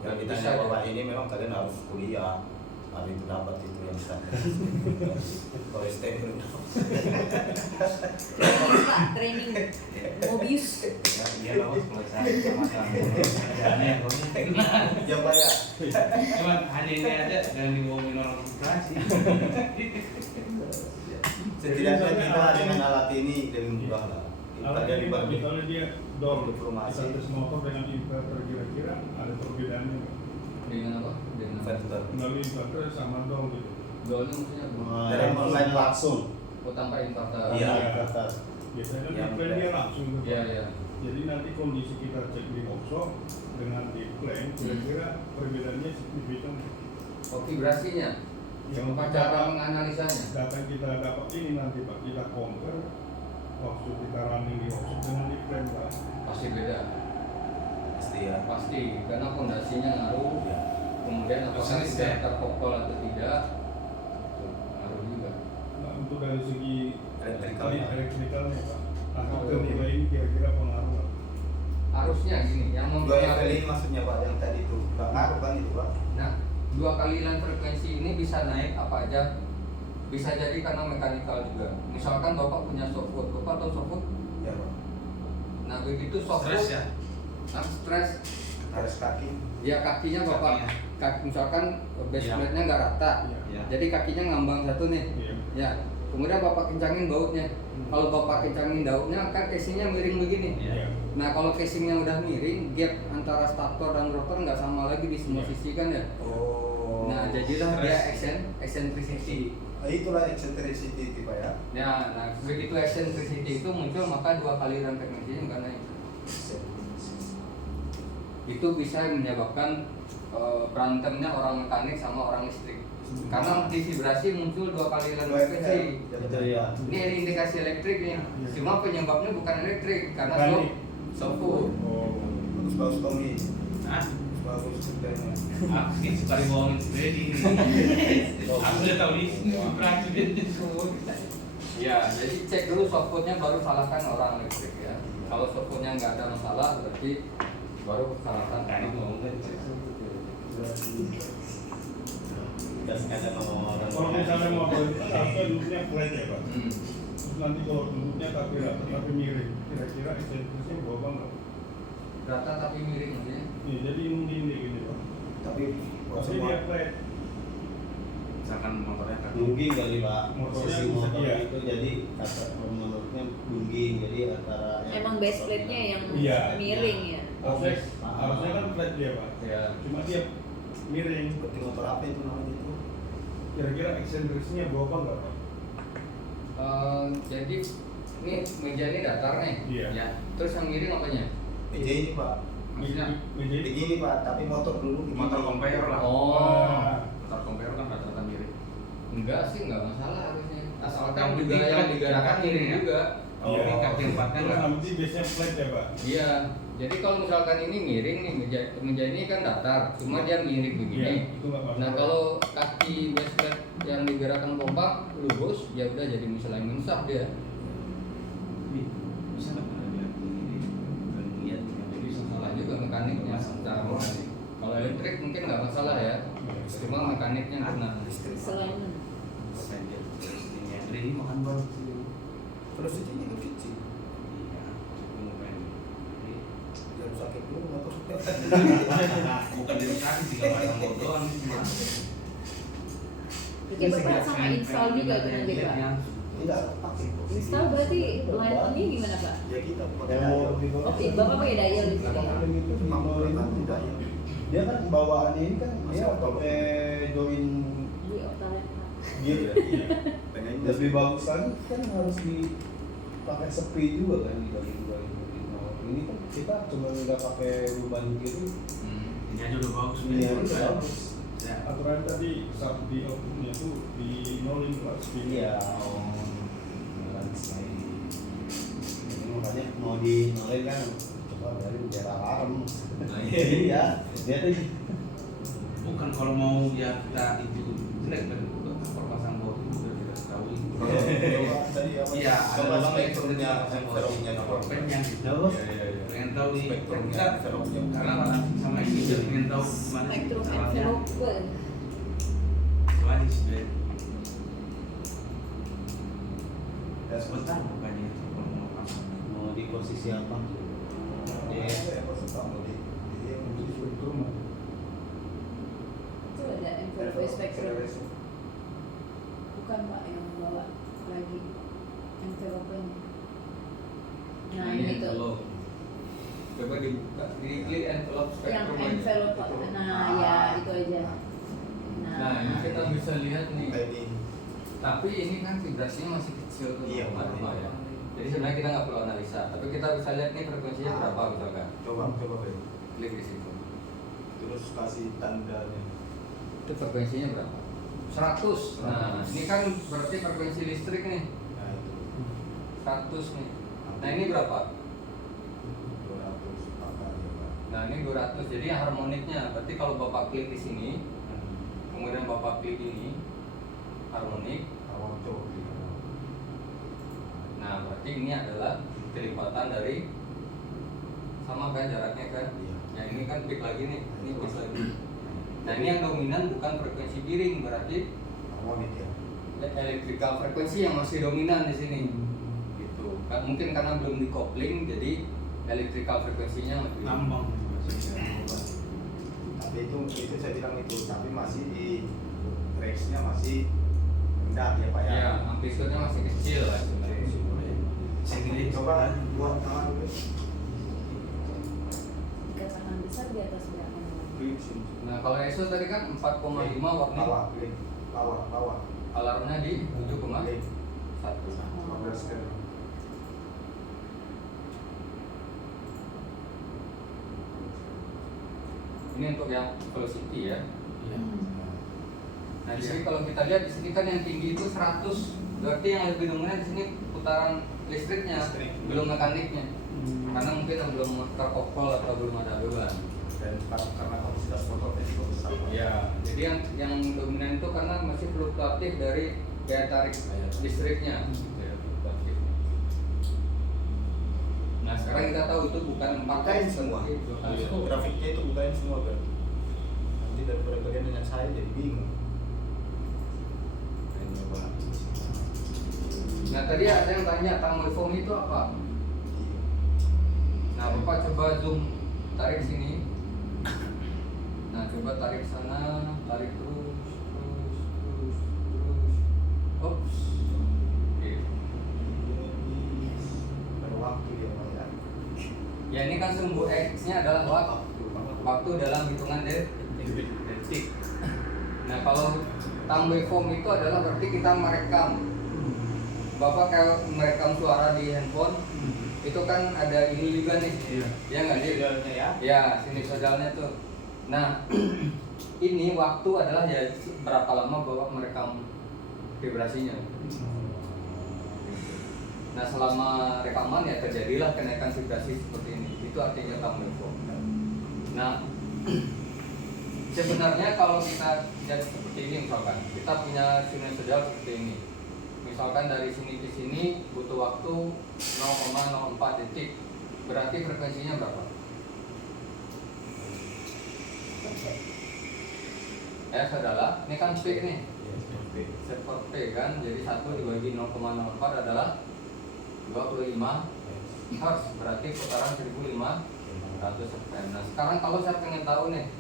yang Bisa ditanya ya? Bapak ini memang kalian harus kuliah Ada itu dapat itu yang standar. Kalau STM belum dapat. Pak, training Mobius. Dia lolos kalau saya sama-sama kerjaannya Yang banyak. cuma hanya ini aja jangan dibohongin orang frustrasi. Setidaknya kita dengan alat ini lebih mudah lah. Kita Alat dari ini Pak, bagi misalnya dia door informasi. kita tes motor dengan inverter kira-kira ada perbedaannya Pak? Dengan apa? Dengan inverter. Melalui inverter sama door gitu. Goalnya maksudnya apa? Dari online langsung. Oh, tanpa inverter. Iya. Inverter. Biasanya kan Yang di plan dia beda. langsung gitu, Pak. Iya, iya. Jadi nanti kondisi kita cek di workshop dengan di plan kira-kira perbedaannya signifikan. Oh, vibrasinya. Yang Apa cara menganalisanya? data yang kita dapat ini nanti Pak, kita compare waktu kita running di workshop dengan di plan Pak. Pasti beda. Pasti ya. Pasti karena fondasinya ngaruh. Ya. Kemudian apakah Persis, sudah ya. terkopol atau tidak? Itu ngaruh juga. Nah, untuk dari segi Elektrikalnya. elektrikalnya Pak, atau ke nilai ini kira-kira pengaruh nggak? Arusnya gini, yang Dua mempengaruhi. FLI maksudnya Pak yang tadi itu. Nggak ngaruh kan itu Pak? Nah, dua kalilan frekuensi ini bisa naik apa aja? Bisa jadi karena mekanikal juga. Misalkan Bapak punya softwood, Bapak tahu softwood? Ya Pak. Nah, begitu softwood, Stres ya. nah, stres, Harus kaki. ya kakinya Bapak, Kakinya. misalkan base Iya. plate-nya nggak rata, Ya. jadi kakinya ngambang satu nih. Iya. Ya, kemudian Bapak kencangin bautnya. Kalau Bapak kencangin daunnya, kan casingnya miring begini. Iya. Nah, kalau casingnya udah miring, gap antara stator dan rotor nggak sama lagi di semua Iya. sisi kan ya. Oh. Nah, jadilah dia Stres. eccentricity. Nah, itulah eccentricity itu Pak ya. Ya, nah begitu eccentricity itu muncul maka dua kaliran frekuensinya karena itu bisa menyebabkan berantemnya orang mekanik sama orang listrik. Karena di vibrasi muncul dua kaliran frekuensi. Betul ya. Ini indikasi elektrik nih. Cuma penyebabnya bukan elektrik karena Mekanik. softwood. Oh. Bagus-bagus Tommy. Nah, Bagus kerjanya. aku sih suka dibohongin Freddy. Aku udah tahu nih frustrasi dia. Ya, jadi cek dulu softwoodnya baru salahkan orang listrik ya. Kalau softwoodnya nggak ada masalah berarti baru salahkan Tadi ngomongin Kita sekarang ngomong orang. Kalau misalnya motor itu kan harusnya duduknya flat ya Pak. Hmm. Terus nanti kalau duduknya tapi rata tapi miring, kira-kira eksentrisnya berapa nggak? Rata tapi miring maksudnya. Iya, jadi mungkin kayak gini Pak. Tapi buat Tapi semua dia flat. misalkan motornya kan Dungging kali Pak. Motornya Posisi bisa, motor iya. itu jadi kata menurutnya dungging. Jadi antara Emang base plate-nya yang Iya. miring ya. Harusnya, harusnya kan flat dia Pak. Ya. Cuma dia miring. seperti motor apa itu namanya itu? Kira-kira eksentrisnya berapa nggak Pak? Jadi ini meja ini datar nih. Iya. Ya. Terus yang miring apanya? Meja ini Pak. Maksudnya? Meja ini. Begini Pak, tapi motor dulu begini. motor compare lah. Oh. Motor compare kan rata-rata mirip. Enggak sih, enggak masalah harusnya. Asalkan Yang juga penting yang kan digerakkan miring miring ya. juga. Oh, ini kaki empatnya Terus nggak. nanti biasanya flat ya Pak. Iya. Jadi kalau misalkan ini miring nih, meja ini kan datar, cuma dia miring begini. Iya, itu nggak masalah. Nah kalau kaki base plate yang digerakkan kompak lurus, ya udah jadi misalnya mensah dia. Bisa nggak ada dia ini bukan lihat Bisa salah juga mekaniknya secara mekanik. Kalau elektrik mungkin nggak masalah ya, cuma mekaniknya kena. Selain ini makan baru. Terus ini kan kecil. Iya, Jangan sakit dulu motor. bukan dirusakin sih kalau ada mau doang cuma. Oke, Bapak sama install juga kan nanti Pak. Tidak pakai. Install berarti line-nya gimana Pak? Ya kita pakai Yang mau dial. lebih bawah. Oke, Bapak pakai dial di sini. Tidak ya. Dia kan bawaannya ini kan dia Masih pakai join Di Octave. gear ya. Pengen Lebih bagus lagi kan harus dipakai sepi juga kan dibagi dua itu. Nah, ini kan kita cuma nggak pakai beban kiri, Ini aja udah bagus ini aja udah bagus. Ya. Aturan tadi saat di outputnya tuh di nolin Pak. Iya. Balance lagi. Ini makanya mau di nolin kan coba dari biar alarm. Iya. Dia tuh Bukan kalau mau ya kita itu jelek kan perpasang baut itu udah kita ketahui. Coba tadi apa? Iya, Coba ada spektrumnya, spektrumnya Spektrumnya gitu. Apa? Pengen tahu nih Spektrumnya, kita spektrumnya. karena sama ini jadi pengen tahu gimana sih Spektrum caranya. envelope. aja sih Ben. Dan Sebentar bukannya itu kalau mau pasang. Mau di posisi apa? ya peserta mudik jadi yang Untuk struktur mah. Itu ada envelope spektrum. Bukan Pak yang bawa lagi envelope-nya. Nah ini tuh. envelope. Coba dibuka, diklik envelope Yang spektrum aja. envelope Pak. Nah ya itu aja. Nah, ini kita bisa lihat nih. ini Tapi ini kan vibrasinya masih kecil tuh, Iya, rumah ya. Jadi sebenarnya kita nggak perlu analisa, tapi kita bisa lihat nih frekuensinya berapa misalkan. coba Ben. Klik di situ. Terus kasih tandanya. Itu frekuensinya berapa? 100. Nah, ini kan berarti frekuensi listrik nih. Nah itu 100 nih. Nah, ini berapa? 200 apa ya Pak? Nah, ini 200. Jadi yang harmoniknya, berarti kalau Bapak klik di sini, kemudian Bapak klik ini harmonik. Awalnya Nah, berarti ini adalah kelipatan dari sama kan jaraknya kan? Iya. Nah, ini kan peak lagi nih, ini peak lagi. Nah, ini yang dominan bukan frekuensi piring, berarti harmonik ya. electrical frekuensi yang masih dominan di sini. Gitu. Kan mungkin karena belum dikopling, jadi electrical frekuensinya lebih Lambang maksudnya. Tapi itu saya bilang itu, tapi masih di range-nya masih rendah ya Pak ya. Ya, amplitude-nya masih kecil lah sebenarnya. Sini coba buat tangan dulu. Jika tangan besar di atas berapa? Klik sini. Nah, kalau ISO tadi kan 4,5 warning. Bawah, klik. Bawah. Alarmnya di 7,1. Klik. 15 sekarang. Ini untuk yang velocity ya. Iya. Nah, di sini kalau kita lihat di sini kan yang tinggi itu 100. Berarti yang lebih dominan di sini putaran listriknya, Listrik. belum mekaniknya. Karena mungkin yang belum terkopol atau belum ada beban. Dan karena kapasitas motornya juga besar. Ya, jadi yang dominan itu karena masih fluktuatif dari daya tarik listriknya. Daya fluktuatif. Nah, sekarang kita tahu itu bukan 4 Bukain semua. Grafiknya itu bukain semua kan. Nanti daripada kalian dengan saya jadi bingung. Nah, tadi ada yang tanya tang waveform itu apa? Nah, Bapak coba zoom, tarik sini. Nah, coba tarik sana, tarik terus. Oops. Oke. Berwaktu dia Pak ya. Ya, ini kan sumbu X-nya adalah waktu dalam hitungan detik. Nah, kalau time waveform itu adalah berarti kita merekam. Bapak kayak merekam suara di handphone, itu kan ada ini juga nih. Iya. Ya nggak sih? Idealnya ya. Ya, sinusoidalnya tuh. Nah, ini waktu adalah ya berapa lama Bapak merekam vibrasinya. Nah, selama rekaman ya terjadilah kenaikan vibrasi seperti ini. Itu artinya time waveform. Nah, sebenarnya kalau kita jadi seperti ini misalkan, kita punya sinusoidal seperti ini. Misalkan dari sini ke sini butuh waktu 0,04 detik. Berarti frekuensinya berapa? F adalah, ini kan P nih, seperti kan, jadi 1 dibagi 0,04 adalah 25 Hz, berarti putaran 1500 RPM. Nah, sekarang kalau saya pengen tahu nih,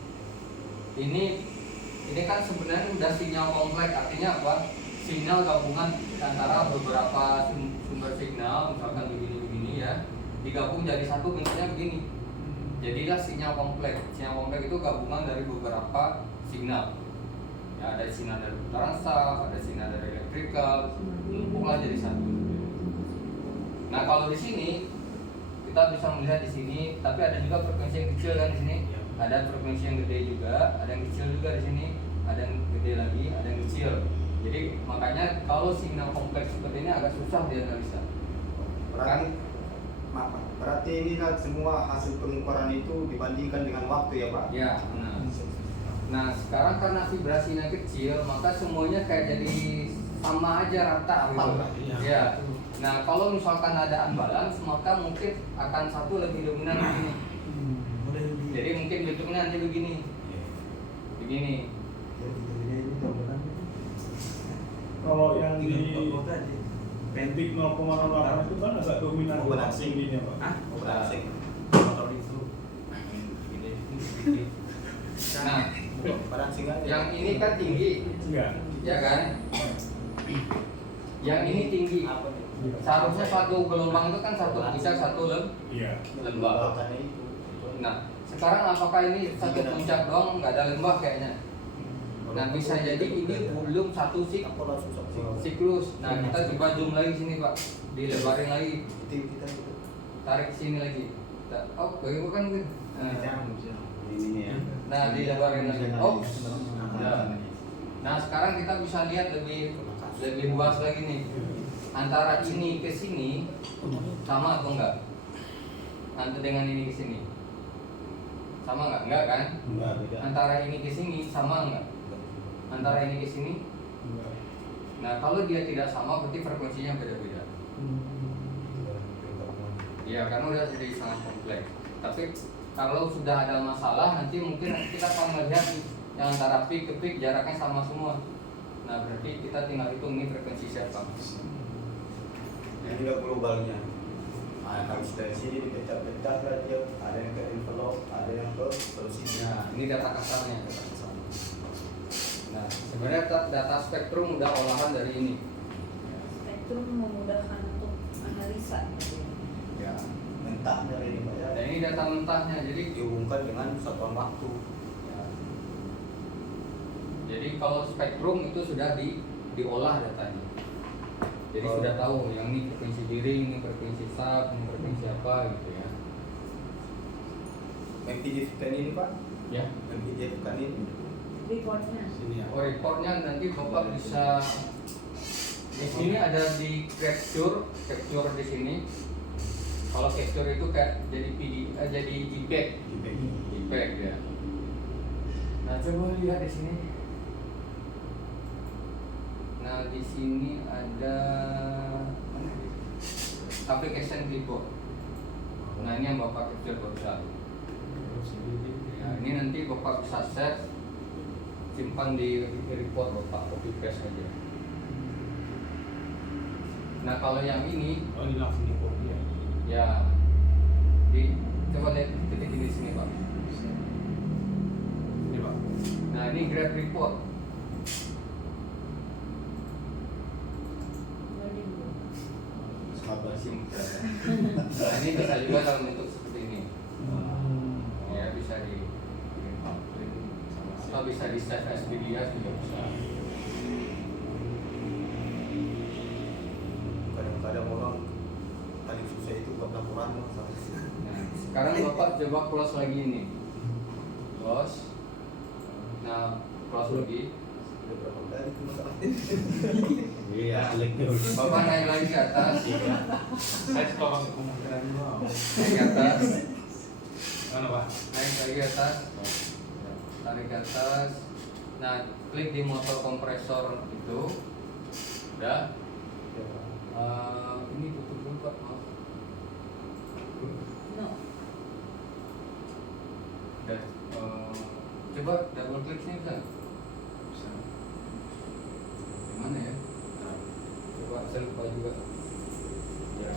ini kan sebenarnya udah sinyal kompleks, artinya apa? Sinyal gabungan antara beberapa sumber signal, misalkan begini-begini ya, digabung jadi satu bentuknya begini. Jadilah sinyal kompleks. Sinyal kompleks itu gabungan dari beberapa signal. Ya, ada sinyal dari putaran saf, ada sinyal dari elektrikal, lumpuhlah jadi satu. Nah, kalau di sini kita bisa melihat di sini, tapi ada juga frekuensi yang kecil kan di sini. Ada frekuensi yang gede juga, ada yang kecil juga di sini, ada yang gede lagi, ada yang kecil. Jadi makanya kalau sinyal kompleks seperti ini agak susah dianalisa. Berarti ini kan semua hasil pengukuran itu dibandingkan dengan waktu ya Pak? Ya, nah sekarang karena vibrasinya kecil, maka semuanya kayak jadi sama aja rata gitu. Iya. Ya. Nah, kalau misalkan ada unbalance, maka mungkin akan satu lebih dominan begini. Jadi mungkin bentuknya nanti begini. Begini. di titik 0,08 itu kan agak dominan Oh, benar sih. tingginya Pak. Ah, Asing. motor itu ini Nah, Padang singa. yang ini kan tinggi, Iya. ya kan? Yang ini tinggi. Apa nih? Seharusnya satu gelombang itu kan satu puncak, satu Iya. lembah. Makanya itu. Nah, sekarang apakah ini satu puncak doang, nggak ada lembah kayaknya? Nah, bisa jadi ini belum satu Aku langsung subsidi. siklus. Nah, kita coba zoom lagi sini Pak, dilebarin lagi, Kita itu. tarik sini lagi. Oh, bagaimana kan? Ini ya. Nah, dilebarin lagi. Oh, nah sekarang kita bisa lihat lebih luas lagi nih. Antara ini ke sini sama atau enggak? Antara dengan ini ke sini sama enggak? Enggak kan? Enggak beda. Antara ini ke sini sama enggak? Antara ini ke sini. Enggak. Nah, kalau dia tidak sama berarti frekuensinya beda-beda. Iya, karena udah jadi sangat kompleks. Tapi kalau sudah ada masalah nanti mungkin kita akan melihat yang antara peak ke peak jaraknya sama semua. Nah, berarti kita tinggal hitung ini frekuensi siapa. Ini juga globalnya. Nah, habis dari sini dipecah-pecah lah dia. Ada yang ke envelope, ada yang ke solusinya. Nah, ini data kasarnya. Nah, sebenarnya data spektrum udah olahan dari ini. Spektrum memudahkan untuk analisa. Ya, mentah dari ini Pak ya. Dan ini data mentahnya, jadi Dihubungkan dengan satuan waktu. ya, jadi kalau spektrum itu sudah diolah datanya. Jadi Oh. sudah tahu yang ini frekuensi dering, ini frekuensi sub, ini frekuensi apa gitu ya. MPDF-kan ini Pak. Ya. MPDF-kan ini. Reportnya. sini ya. Oh, reportnya nanti Bapak bisa di sini ada di capture di sini. Kalau capture itu kayak jadi jadi JPEG ya. Nah, coba lihat di sini. Nah, di sini ada mana ini? Application clipboard. Nah, ini yang Bapak capture barusan. Ya, ini nanti Bapak bisa save, simpan di report Bapak, copy paste aja. Nah, kalau yang ini Oh, ini langsung di copy ya. ya coba lihat titik di sini Pak. Ini Pak. Nah, ini graph report. Sabar sih. Nah, ini bisa juga dalam bentuk seperti ini. Ya, bisa di atau bisa di save as PDF juga bisa. Kadang-kadang orang paling susah itu buat laporan sama. Nah, sekarang Bapak coba close lagi ini. Close. Nah, close lagi. Udah berapa kali itu masalah. Iya, kliknya udah. Bapak naik lagi ke atas. Saya tolong kemungkinan dulu. Naik ke atas. Mana Pak? Naik lagi ke atas. Tarik ke atas. Nah, klik di motor kompresor itu. Udah. Ini tutup dulu Pak, maaf. No. Udah. Coba double klik sini bisa? Bisa. Gimana ya? Coba saya lupa juga. Ya.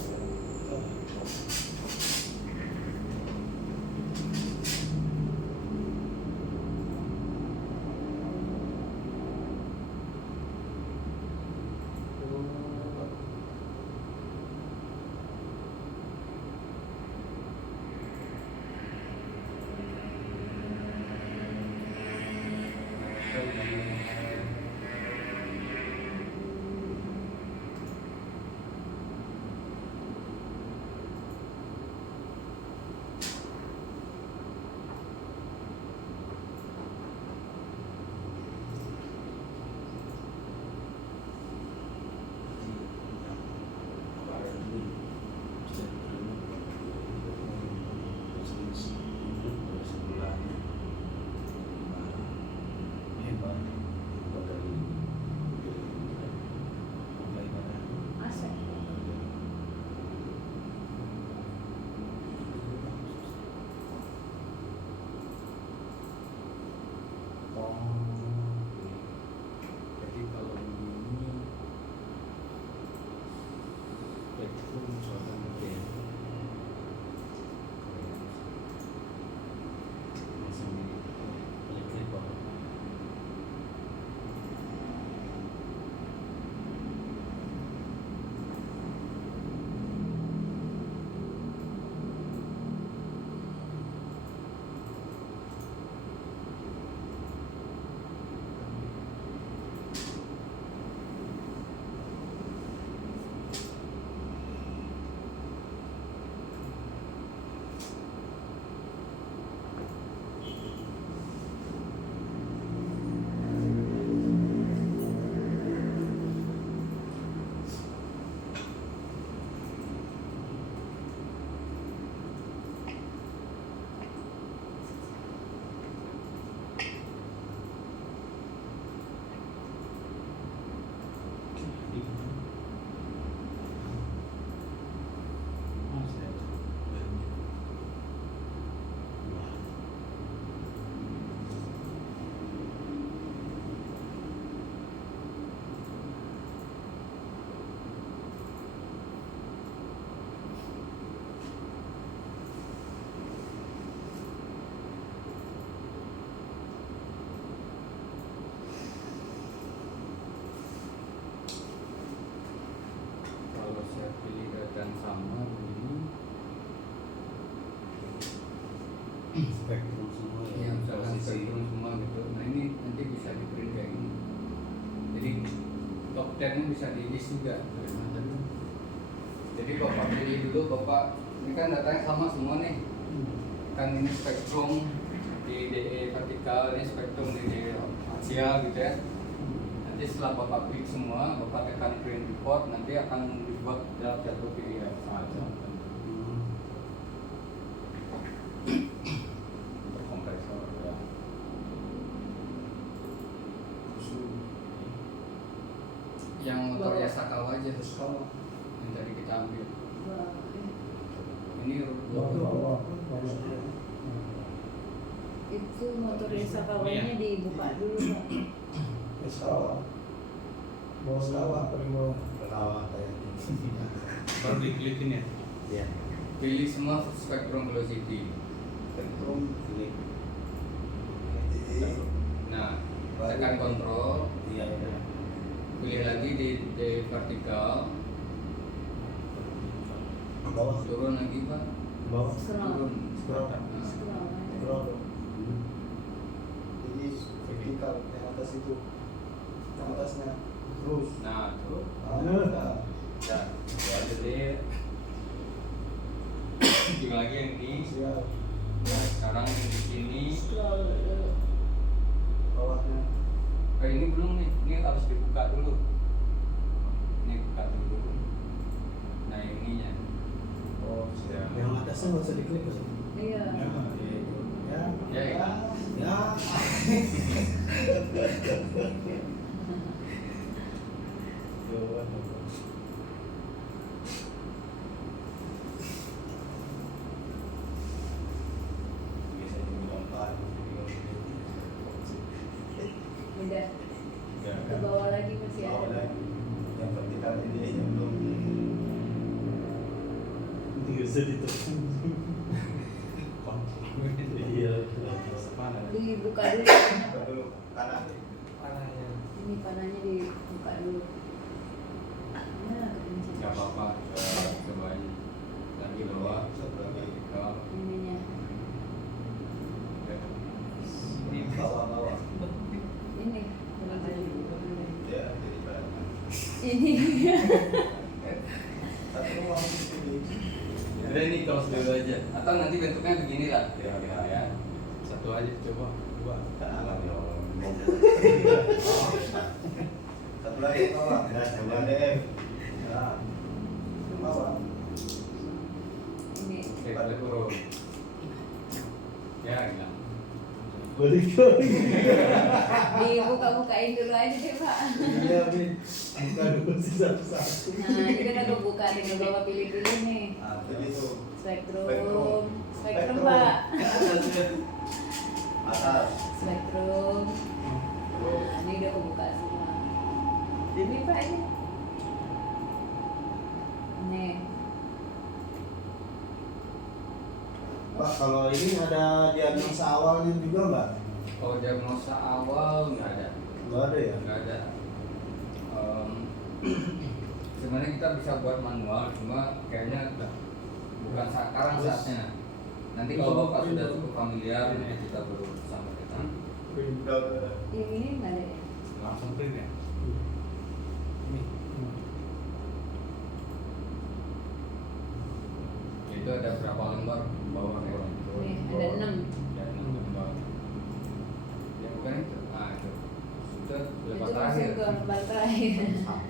spektrum semua ya misalkan posisi. spektrum semua gitu. Nah ini nanti bisa di print kayak gini. Jadi top 10 bisa di list juga. Jadi bapak pilih dulu, bapak ini kan datanya sama semua nih. Kan ini spektrum di DE vertikal, ini spektrum di DE axial gitu ya. Nanti setelah bapak klik semua, bapak tekan print report, nanti akan dibuat dalam satu PDF saja. Untuk kompresor ya. Yang motor Yasakawa aja yang tadi kita ambil. Ini Itu motor Yasakawanya dibuka dulu Pak. Ketawa kayak Baru diklikin ya. ya pilih semua spektrum velocity. spektrum ini Nah, tekan kontrol, iya pilih lagi di vertikal, bawah turun lagi Pak. bawah Scroll. scroll Nah, Scroll. Jadi vertikal yang atas itu, yang atasnya terus. nah tuh. Nah, Ya, jadi tinggal lagi yang ini. siap. Nah, sekarang yang di sini. Scroll dulu. Bawahnya. Ini belum nih, ini harus dibuka dulu. Ini buka dulu. Nah ininya. Oh, siap. yang atasnya nggak usah diklik kan? Iya. Ya. Ya, ya. Ya. Udah. Ya, Ke bawah lagi masih Bawah ada. lagi. Yang vertikal ini yang belum. Nggak usah ditekan. Iya. Mana? Dibuka dulu. Buka dulu kanan. Ini panahnya dibuka dulu. Nah, kepencet. Gak apa-apa. Cobain lagi bawah. Satu lagi. Bawah. Ininya. Ini Bawah. Ini. Ya, jadi banyak. Ini. Satu ruang di sini. Udah ini close dulu aja. Atau nanti bentuknya begini lah. Ya. Satu aja coba. Dua. Kanan ya. Satu lagi ke bawah. Yang DM. Ya. Ke bawah. Ini. Oke, balik turun. Ya, hilang. Balik lagi. Dibuka-bukain dulu aja deh Pak. Iya, Bin. Buka dulu sih satu-satu. Nah, ini kan aku buka tinggal bawa pilih-pilih nih. Nah, jadi itu. Spektrum. Spektrum Spektrum. Pak. Atas. Spektrum. Nah, ini udah aku buka semua. Ini Pak ini. Nih. Pak, kalau ini ada diagnosa awalnya juga nggak? Kalau diagnosa awal nggak ada. Nggak ada ya? Nggak ada. Sebenarnya kita bisa buat manual, cuma kayaknya bukan sekarang saatnya. Nanti kalau bapak sudah cukup familiar, kita baru sampaikan. Udah. Yang ini nggak ada ya? Langsung print ya. Ini. Itu ada berapa lembar bawah ya? Nih, ada 6. Ya, 6 lembar. Ya bukan itu. Ah itu. Sudah Itu lembar masuk terakhir. ke lembar terakhir. Nah,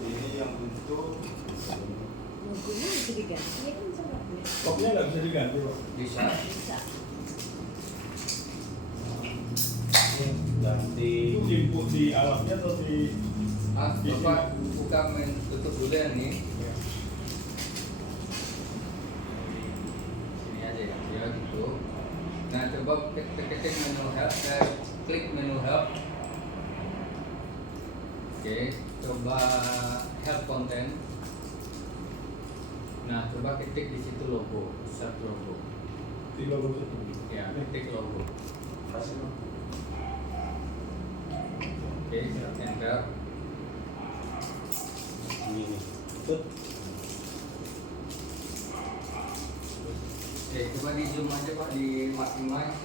Ini yang untuk bukunya bisa diganti ya kan salah ya. Kopnya nggak bisa diganti Pak. Bisa. Bisa. Ganti. Itu input di alatnya atau di Ah, bapak buka tutup dulu ya nih. Sini aja ya, ya gitu. Nah coba ketik menu help, klik menu help. Oke, coba help content. Nah coba ketik di situ logo, search logo. di logo situ. Ya, ketik logo. masih Oke, enter. ikut. Oke, coba di zoom aja Pak di maximize.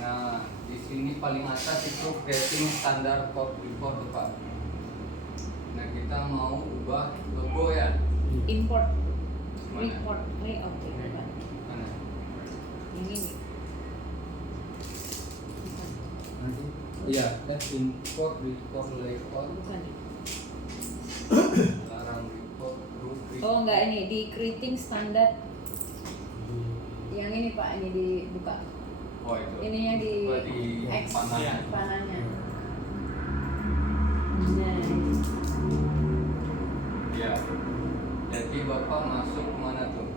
Nah, di sini paling atas itu creating standar code report tuh, Pak. Nah, kita mau ubah logo ya. Import Mana? report layout itu Pak. Mana? Ini nih. Nanti. Iya, import report layout. Bukan nih. Larang report group. Oh enggak, ini di creating standard. Yang ini Pak, ini dibuka. Oh itu. Ini yang di Coba di X panahnya. panahnya. Nah, Iya. Jadi Bapak masuk kemana tuh?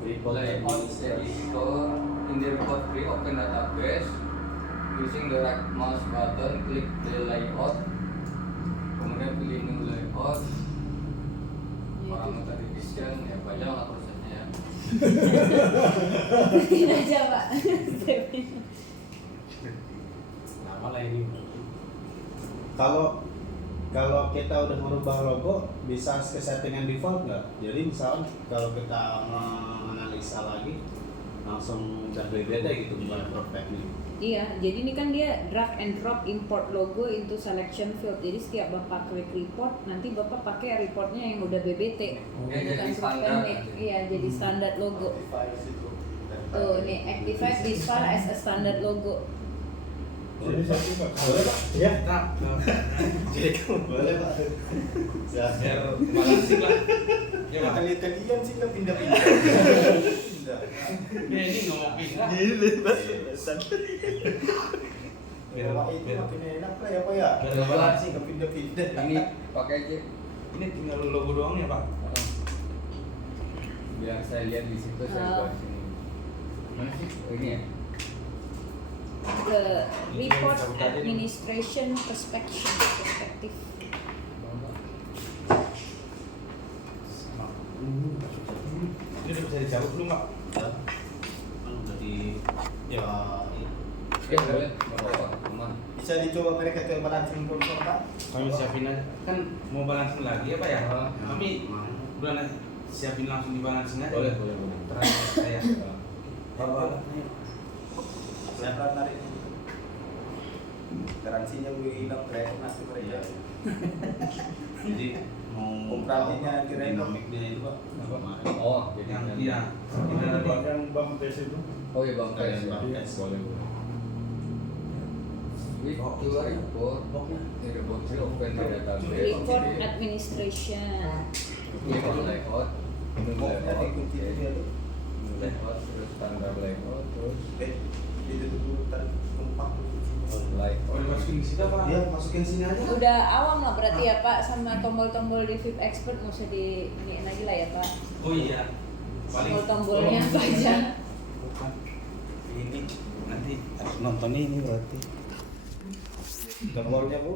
Report Layout editor, in the report tree, open database. Using the right mouse button, klik the layout. Kemudian pilih new layout. Parameter division, ya banyak lah prosesnya ya. ini aja Pak. Nama lah ini. Kalau kita udah merubah logo, bisa ke settingan default nggak? Jadi misalnya kalau kita menganalisa lagi, langsung udah beda gitu buat perfect nih. Iya, jadi ini kan dia drag and drop import logo into selection field. Jadi setiap Bapak klik report, nanti Bapak pakai reportnya yang udah BBT. Ya, jadi standar. Iya, jadi standar logo. Tuh, nih activate this file as a standard logo. Jadi satu Pak. Boleh Pak? Iya. Kita Boleh Pak. biar balancing lah. Ya Pak. Kalian sih nggak pindah-pindah. Ya ini nggak mau pindah. Biar Bapak itu biar makin enak lah ya Pak ya. Biar nggak balancing. Nggak pindah-pindah. Ini pakai aja. Ini tinggal logo doang ya Pak. Biar saya lihat di situ, saya buat sini. Mana sih? Oh, ini ya. The report administration perspective. Ini udah bisa dicabut belum Pak? Kan udah di ya Ya boleh, nggak apa-apa, aman. Bisa dicoba mereka ke balancing konsol Pak. Kami siapin aja. Kan mau balancing lagi ya Pak ya? Ah, Kami udah siapin langsung di balancing aja. Boleh, boleh, boleh. Terakhir saya. Bapak, siapa narik? Garansinya gue hilang kayak nasi mereka. jadi mau Operasinya kira-kira. dinamiknya itu Pak apa kemarin? Oh, jadi Yang kan. iya. Kita nanti Yang bang tes itu. Oh iya bang, Iya, tes. Bang, tes. Boleh. Itu report. Ini report sih open di database. Report administration. Ini mau layout. Ini Pokoknya layout. dikunci Oke. dia tuh. Ini layout, terus standar layout, terus Itu tuh tumpah. layout. boleh masukin di situ Pak. Dia masukin sini aja. Udah awam lah berarti ya Pak, sama tombol-tombol di VIP Expert nggak usah di iniin lagi lah ya Pak. Oh iya. Tombol-tombolnya apa aja. Bukan. Ini nanti nonton ini berarti. Gambarnya Bu.